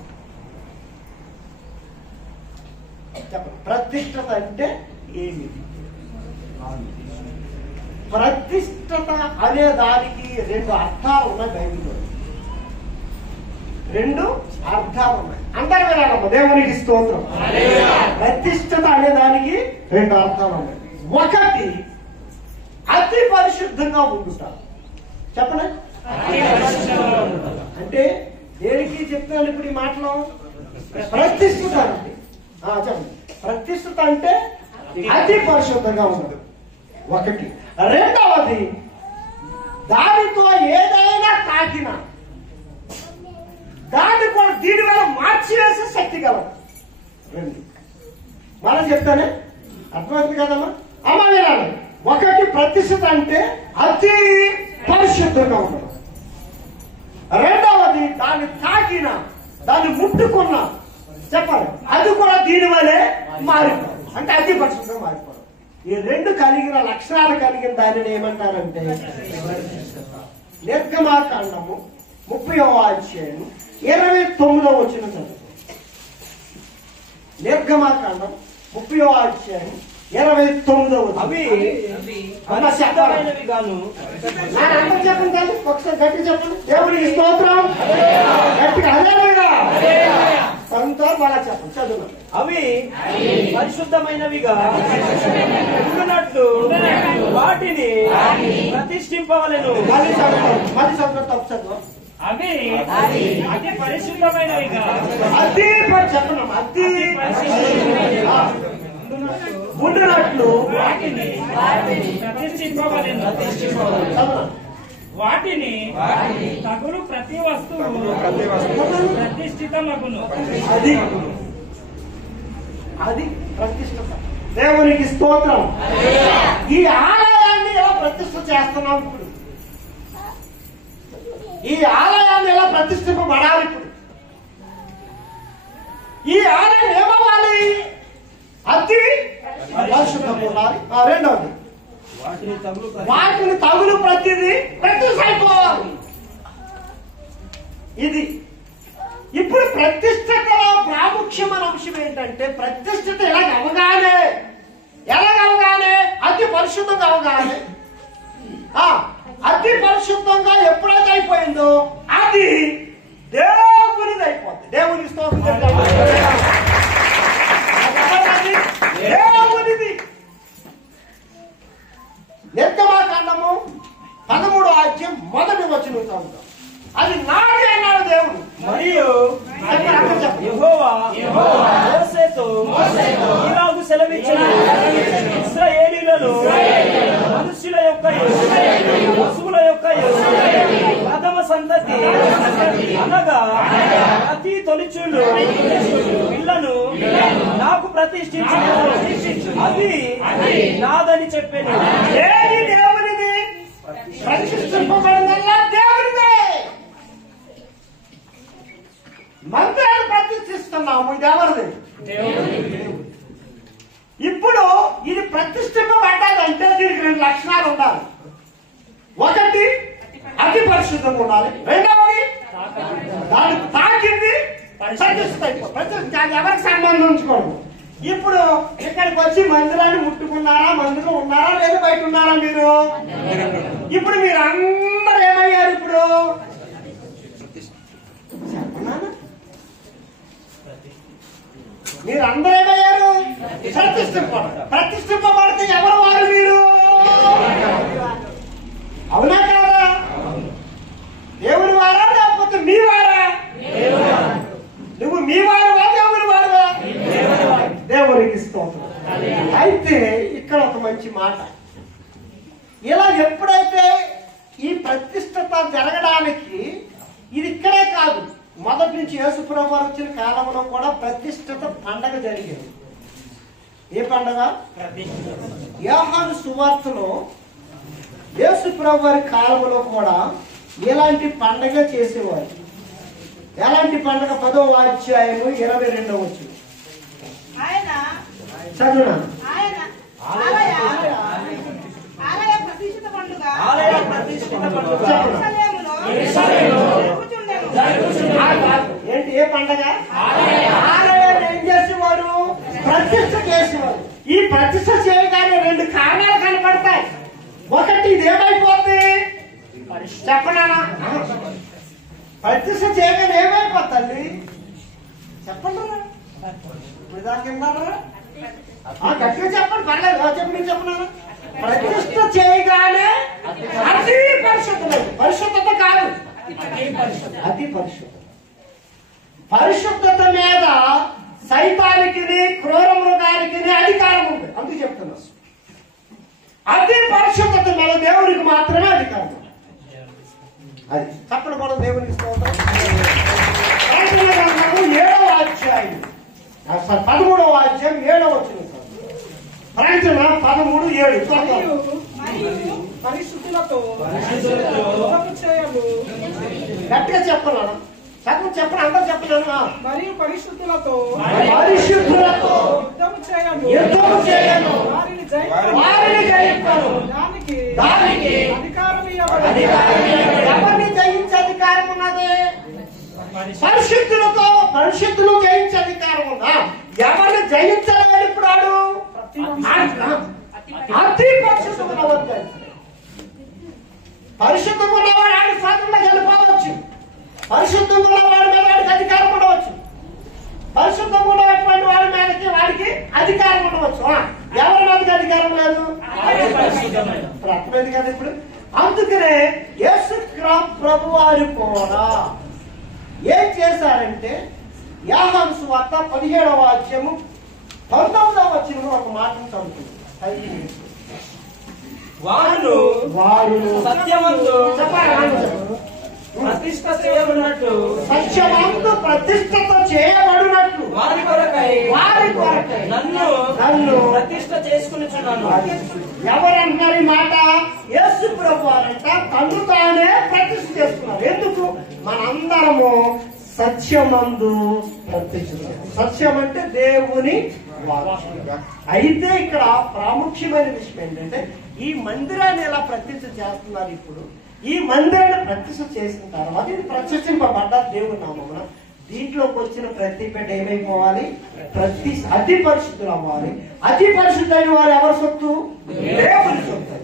చెప్పండి. ప్రతిష్ఠత అంటే ఏమిటి? ప్రతిష్ఠత అనే దానికి రెండు అర్థాలు ఉన్నాయి బైబిల్లో. రెండు అర్థాలు ఉన్నాయి. అందరూ వినాలమ్మ. దేవునికి స్తోత్రం. ప్రతిష్ఠత అనే దానికి రెండు అర్థాలు ఉన్నాయి. ఒకటి అతి పరిశుద్ధంగా ఉండుతారు. చెప్పండి. అంటే దేనికి చెప్తున్నాను ఇప్పుడు ఈ మాటలో? ప్రతిష్ఠిత అంటే చెప్పండి. ప్రతిష్ఠిత అంటే అతి పరిశుద్ధంగా ఉండదు ఒకటి. రెండవది దానితో ఏదైనా తాకినా దాన్ని కూడా దీని వల్ల మార్చివేసే శక్తి కలదు. రెండు మనం చెప్తానే అర్థమవుతుంది కదమ్మా? అమ్మ వినాలి. ఒకటి ప్రతిష్ఠిత అంటే అతి పరిశుద్ధంగా ఉండదు. రెండవది దాన్ని తాకిన దాన్ని ముట్టుకున్నా చెప్పాలి అది కూడా దీని వల్లే మారిపోదు. అంటే అతి పరిశుద్ధంగా మారిపోదు. ఈ రెండు కలిగిన లక్షణాలు కలిగిన దానిని ఏమంటారంటే నిర్గమాకాండము 30వ అధ్యాయం 29వ వచనం చదువు. నిర్గమాకాండం 30వ అధ్యాయం 29వ వచనం. అవి పరిశుద్ధమైనవి గాను. చెప్పండి ఒకసారి గట్టి చెప్పండి. దేవునికి స్తోత్రం. గట్టిగా హల్లెలూయా. బాగా చెప్పండి. చదువు. అవి పరిశుద్ధమైనవిగా ఉండునట్లు వాటిని ప్రతిష్ఠింపవలెను. మళ్ళీ చదువు. చదువు. అవి అతి పరిశుద్ధమైనవిగా చెప్పండి. అతి ఉండునట్లు వాటిని ప్రతిష్ఠింపవలెను. వాటిని తగులు ప్రతి వస్తువు ప్రతిష్ఠితమగును. అది ప్రతిష్ఠిత. దేవునికి స్తోత్రం. ఈ ఆలయాన్ని ఎలా ప్రతిష్ఠ చేస్తున్నాం ఇప్పుడు? ఈ ఆలయాన్ని ఎలా ప్రతిష్ఠింపబడాలి ఇప్పుడు? ఈ ఆలయం ఏమవ్వాలి? అతి పరిశుద్ధం ఉండాలి. రెండవది వాటిని తగులు ప్రతిదీ ప్రతిష్ఠ అయిపోవాలి. ఇది ఇప్పుడు ప్రతిష్ఠతలో ప్రాముఖ్యమైన అంశం ఏంటంటే ప్రతిష్ఠత ఎలాగవగానే అతి పరిశుద్ధంగా అవగానే అతి పరిశుద్ధంగా ఎప్పుడైతే అయిపోయిందో అది దేవునిది అయిపోతుంది. దేవుని స్తోత్రం. దేవునిది. నిర్గమాకాండము 13వ అధ్యాయం 1వ వచనం చదువుతాం. అది నాది అన్నాడు దేవుడు. మరియు యెహోవా మోషేతో ఇలాగు సెలవిచ్చెను. ఇశ్రాయేలీయులను మనుష్యుల యొక్క పశువుల యొక్క ప్రథమ సంతతి అనగా ప్రతి తొలిచూలు పిల్లను నాకు ప్రతిష్ఠించు. అది నాదని చెప్పాను. ఏది దేవునిది? ప్రతిష్ఠింపబడిందల్లా దేవునిదే. మందిరాన్ని ప్రతిష్ఠిస్తున్నాము. ఇది ఎవరిది? ఇప్పుడు ఇది పరిశుద్ధంగా ఉండాలి. రెండవది దాన్ని తాకింది ప్రతిష్ఠిత అయిపోవాలి. దాన్ని ఎవరికి సంబంధం ఉంచుకోండి. ఇప్పుడు ఇక్కడికి వచ్చి మందిరాన్ని ముట్టుకున్నారా, మందిరం ఉన్నారా లేదా బయట ఉన్నారా మీరు? ఇప్పుడు మీరు అందరూ ఏమయ్యారు? ఇప్పుడు మీరు అందరూ ఏమయ్యారు? ప్రతిష్ఠింపబడితే ఎవరు వారు? మీరు. అవునా కాదా? దేవుని వారా లేకపోతే మీ వారా? నువ్వు మీ వారువా దేవుని వారువా? దేవునికి స్తోత్రం. అయితే ఇక్కడ ఒక మంచి మాట, ఇలా ఎప్పుడైతే ఈ ప్రతిష్టత జరగడానికి ఇది ఇక్కడే కాదు, మొదటి నుంచి యేసుప్రభు వారు వచ్చిన కాలంలో కూడా ప్రతిష్టత పండగ జరిగేది. ఏ పండగ? యోహాను సువార్తలో యేసుప్రభు వారి కాలంలో కూడా ఇలాంటి పండగ చేసేవారు. ఎలాంటి పండగ? 10వ అధ్యాయము 22వ వచనం చదువునా? ఆలయ ప్రతిష్ఠిత పండుగ ఏంటి? ఏ పండగ? ఆలయాన్ని ఏం చేసేవారు? ప్రతిష్ఠ చేసేవారు. ఈ ప్రతిష్ఠ చేయగానే 2 కారణాలు కనపడతాయి. ఒకటి, ఇదేమైపోద్ది చెప్పనా? ప్రతిష్ఠ చేయగానే ఏమైపోతుంది చెప్పండి. ఇప్పుడు దాకా విన్నారా? గట్టిగా చెప్పండి, పర్లేదు. చెప్పండి చెప్పనా? ప్రతిష్ఠ చేయగానే అతి పరిశుద్ధమైంది. పరిశుద్ధత కాదు, అతి పరిశుద్ధత. పరిశుద్ధత మీద సైతానికి, క్రూర మృగానికి అధికారం ఉంది. అందుకు చెప్తున్నా, అతి పరిశుద్ధత మీద దేవునికి మాత్రమే అధికారం. అది చెప్పడం కూడా దేవునికి స్తోత్రం. 7వ అధ్యాయం 13వ అధ్యాయం 7వ వచనం. ప్రకటన 13:7. పరిశుద్ధులతో గట్టిగా చెప్పను, చెప్పను, అందరూ చెప్పలేను. మరియు పరిశుద్ధులతో యుద్ధము చేయను, వారిని జయిస్తాను. దానికి అధికారం ఇవ్వబడింది. ఎవరిని జయించే అధికారం ఉన్నది? పరిశుద్ధులు జయించే అధికారం ఉందా? ఎవరిని జయించలేదు ఇప్పుడు? అతి పరిశుద్ధంగా పరిశుద్ధంగా ఉన్నవాడు ఆయన స్వాతంత్రంగా వెళ్ళిపోవచ్చు. పరిశుద్ధంగా ఉన్నవాడి మీద వాడికి అధికారం ఉండవచ్చు. పరిశుద్ధంగా ఉన్నటువంటి వాడి మీదకి వాడికి అధికారం ఉండవచ్చు. ఎవరి మీదకి అధికారం లేదు? అర్థమైంది కదా ఇప్పుడు? అందుకనే యేసు ప్రభు వారు కూడా ఏం చేశారంటే, యోహాను సువార్త 17వ అధ్యాయము 19వ వచనంలో ఒక మాటను చదువుతుంది. వారు సత్యమందు ప్రతిష్ఠ చేయబడినట్టు, సత్యమందు ప్రతిష్ఠత చేయబడినట్లు వారి కొరకై నన్ను ప్రతిష్ఠ చేసుకునిచున్నాను. ఎవరంటున్నారు ఈ మాట? యేసు ప్రభు వారంట తను తానే ప్రతిష్ఠ చేసుకున్నారు. ఎందుకు? మనందరము సత్యమందు ప్రతిష్ఠ. సత్యం అంటే దేవుని వాక్యం. అయితే ఇక్కడ ప్రాముఖ్యమైన విషయం ఏంటంటే, ఈ మందిరాన్ని ఎలా ప్రతిష్ఠ చేస్తున్నారు? ఇప్పుడు ఈ మందిరాన్ని ప్రతిష్ఠ చేసిన తర్వాత ఇది ప్రతిష్ఠింపబడ్డ దేవుని నామమున దీంట్లోకి వచ్చిన ప్రతి బిడ్డ ఏమైపోవాలి? అతి పరిశుద్ధులు అవ్వాలి. అతి పరిశుద్ధులైన వారు ఎవరి సొత్తు? దేవుని సొత్తు.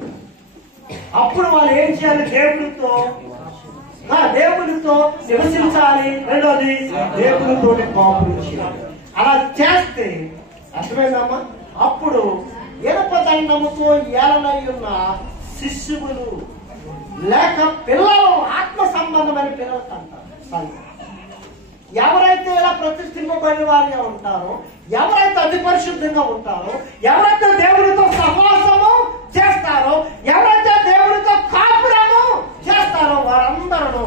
అప్పుడు వాళ్ళు ఏం చేయాలి? దేవునితో నివసించాలి. రెండోది, దేవునితో కాపురం చేయాలి. అలా చేస్తే అర్థమైందమ్మా? అప్పుడు ఇనప దండముతో ఏలనై ఉన్న శిష్యులు లేక పిల్లలు, ఆత్మ సంబంధమైన పిల్లలు అంటారు. ఎవరైతే ఇలా ప్రతిష్ఠింపబడిన వారిగా ఉంటారో, ఎవరైతే అతి పరిశుద్ధంగా ఉంటారో, ఎవరైతే దేవునితో సహవాసము చేస్తారో, ఎవరైతే దేవునితో కాపురము చేస్తారో, వారందరూ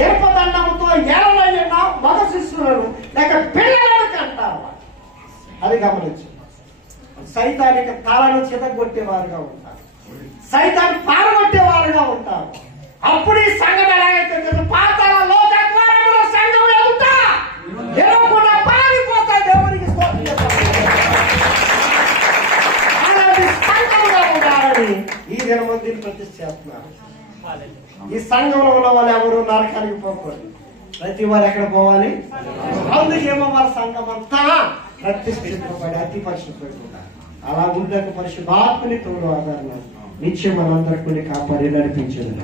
ఇనప దండముతో ఏలనై ఉన్న మగ శిష్యులను లేక పిల్లలను అంటారు. అది గమనించు. సైతానికి తలను చితగొట్టేవారుగా ఉంటారు, సైతాన్ని పారగొట్టేవారుగా ఉంటారు. అప్పుడు ఈ సంఘం ఎలాగైతే పాతాల లోకద్వారములో సంఘం ఎదుట ఎరగకుండా పారిపోతాయి. దేవునికి అలాంటి సంఘంగా ఉండాలని ఈ 20 మందిని ప్రతిష్ఠ చేస్తున్నారు. ఈ సంఘంలో ఉన్న వాళ్ళు ఎవరు నరకానికి పోకూడదు. ప్రతి వారు ఎక్కడ పోవాలి? అందుకేమో వాళ్ళ సంఘం అంతా ప్రతిష్ఠింపబడి అతి పరిశుద్ధంగా ఉండాలి. అలా ఉండక పరిశుద్ధాత్మని తోడు ఆధారణ నిత్యం మనందరికీ కాపాడి నడిపించేది.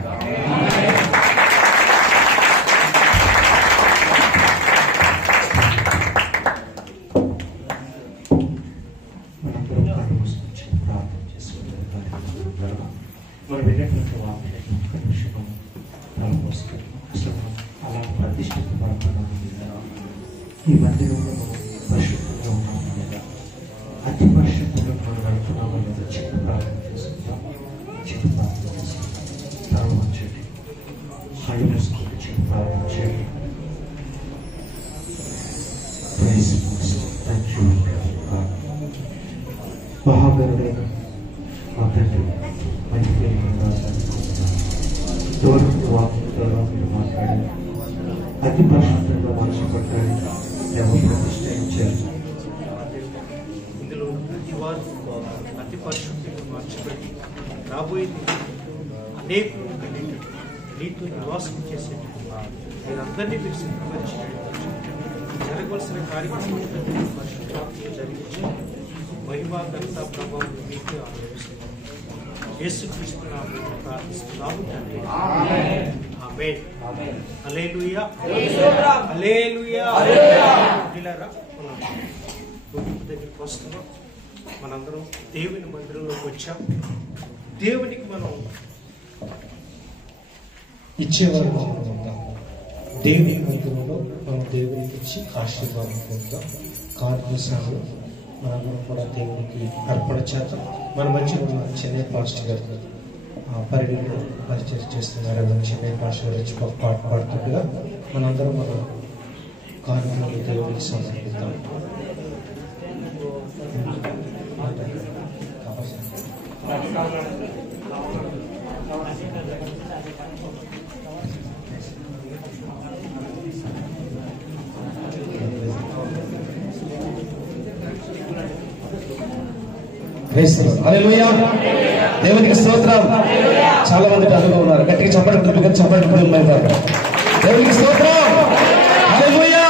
మనం వెళ్ళినటువంటి వాక్యం అలా ప్రతిష్ఠితపడకుండా ఈ మందిరంలో మనం పరిశుద్ధంగా ఉన్నాము లేదా, అతి పరిశుద్ధంగా మనం నడుపుతున్నాము లేదా చిన్న ప్రార్థన చేసుకుంటాం. చిన్న ప్రార్థన చేసుకుంటాం. ప్రారంభం చేయండి. కళ్ళు మూసుకొని చిన్న ప్రార్థన చేయండి. మహాగరుడైన మా తండ్రి మంచి దూరం వాక్యంతో మీరు మాట్లాడారు. అతి పరిశుద్ధంగా మార్చబడ్డాడు. ఎవరు ప్రతిష్ఠించారు? ఇందులో ప్రతి వారు అతి పరిశుద్ధంగా మార్చబడి రాబోయే అనేకులు నీతో నివాసం చేసే వీరందరినీ మీరు సిద్ధపరిచి జరగవలసిన కార్యక్రమం పరిశుద్ధాత్మ జరిగించి మహిమ ఘనత ప్రభావం మీకు ఆలోచిస్తున్నాం. యేసుక్రీస్తు నామములో ప్రార్థిస్తున్నాము తండ్రి. ఆమేన్. హల్లెలూయా. హల్లెలూయా. పిల్లరా, మనం ముగింపు దగ్గరికి వస్తున్నాం. మనందరం దేవుని మందిరంలోకి వచ్చాం. దేవునికి మనం ఇచ్చేవారు ఉంటాం. దేవుని మందిరంలో మనం దేవునికి ఇచ్చి ఆశీర్వాదం పొందుతాం. కార్యశాలలో మనందరం కూడా దేవునికి అర్పణ చేద్దాం. మన మధ్య ఉన్న చెన్నై పాస్టర్ గారు పరిధిలో పరిచయం చేస్తున్నారు. చెన్నై పాస్టర్ గారు వచ్చి పాట పాడుతుండగా మనందరం మన కార్యక్రమంలో దేవునికి సమర్పిద్దాం. హల్లెలూయా. దేవునికి స్తోత్రం. చాలా మంది అందులో ఉన్నారు. గట్టిగా చెప్పండి, చెప్పండి. దేవునికి స్తోత్రం. హల్లెలూయా.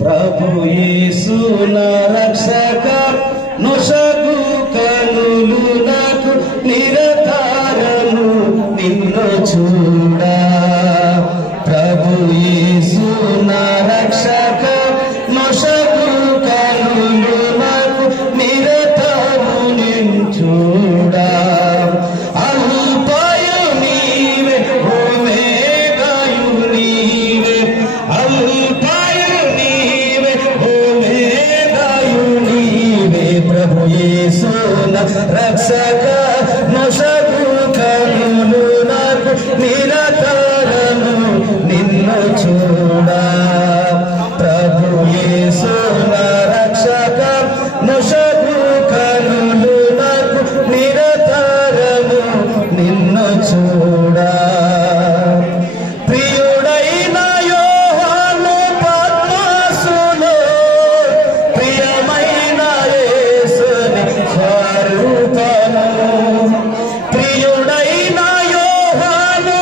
ప్రభు యేసు నా రక్షక నొసగు కనులు నాకు నిరతారము నిన్ను చూడా. ప్రభు యేసు నా రక్షక నొసగు కనులు నాకు నిరతము నిన్ను చూడా. అల్పాయు నీవే ఓమేగాయు నీవే, అల్పాయు నీవే ఓమేగాయు నీవే. ప్రభు యేసు నా రక్షక నొసగు కనులు నాకు నిరతరము నిన్ను చూడా. ప్రభు యేసు నా రక్షక నొసగు కనులు నాకు నిరతరము నిన్ను చూడా. ప్రియుడైన యోహాను పద్మసులో ప్రియమైన యేసుని స్వరూపము. ప్రియుడైన యోహాను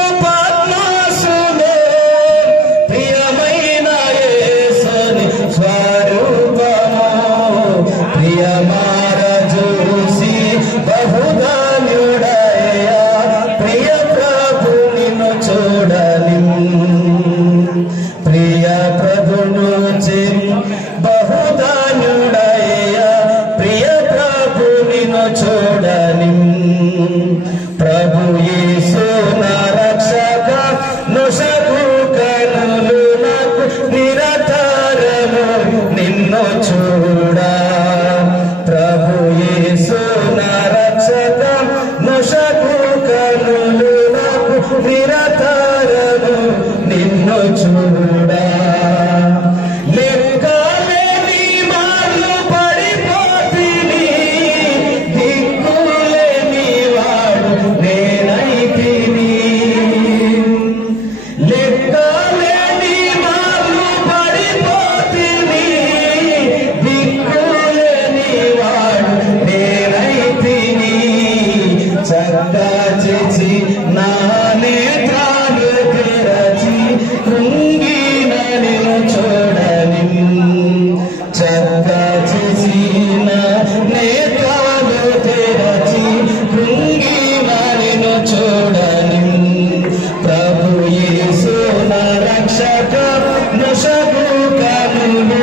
చేసిన నేత్రాలు తెరచి కృంగిన నిన్ను చూడని ప్రభు యేసు నా రక్షక నశకు కనులు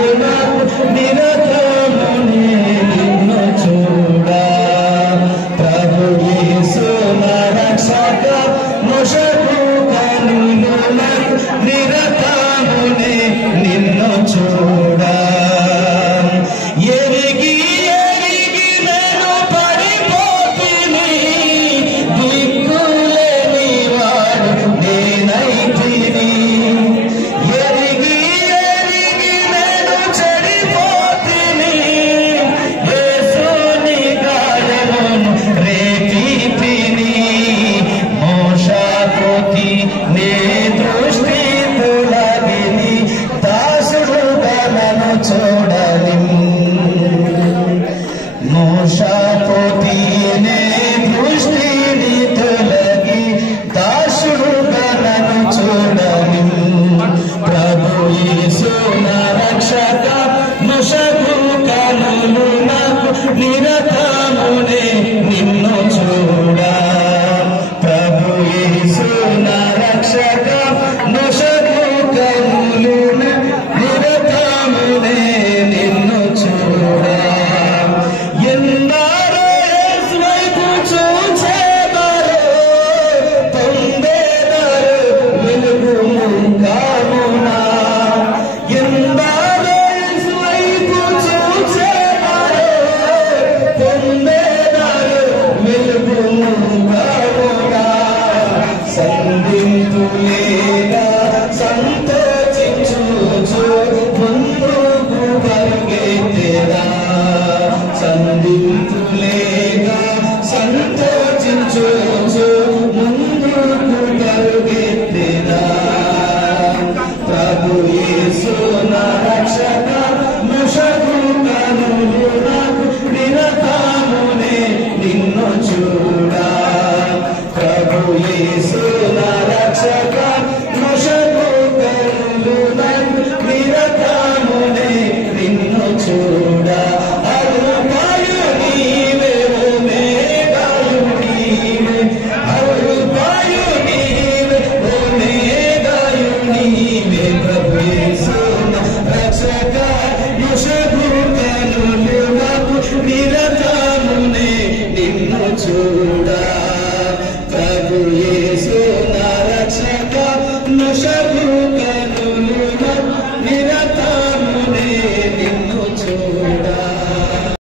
నిరతము నిన్ను చూడా ప్రభు యేసు నా రక్షక నశకు కనులు నిరతము నిన్ను చూడా ఎరిగి ఎరిగి నేను పడిపోతిని దిక్కులేని వాడు నేనైతిని ఎరిగి ఎరిగి నేను చెడిపోతిని యేసుని గాయమును రేపితిని మోషపోతి నే దృష్టి తొలగిని దాసుడుగా నన్ను చూడని మోషపోతి నే దృష్టిని తొలగి దాసుడుగా నన్ను చూడని ప్రభు యేసు నా రక్షక నశకు కనులు నాకు నిరతమునే నిన్ను చూడా ప్రభు యేసు నా రక్షక నశకు కనులు నిరతమునే నిన్ను చూడా ఎందరో యేసు వైపు చూచెదరో పొందెదరు వెలుగు ముఖమున ఎందరో యేసు వైపు చూచెదరో పొందెదరు వెలుగు ముఖమున సంధింతులేగా సంతోషించుచు ముందుకు పరిగెత్తెదా సంధింతులేగా సంతోషించుచు ముందుకు పరిగెత్తెదా ప్రభు యేసు నా రక్షక నశకు కనులు నాకు నిరతమునే నిన్ను చూడా ప్రభు యేసు నా రక్షక నశకు కనులు నాకు నిరతమునే నిన్ను చూడా అల్పాయు నీవే ఓమేగాయు నీవే అల్పాయు నీవే ఓమేగాయు నీవే ప్రభు యేసు నా రక్షక నశకు కనులు నాకు నిరతమునే నిన్ను చూడా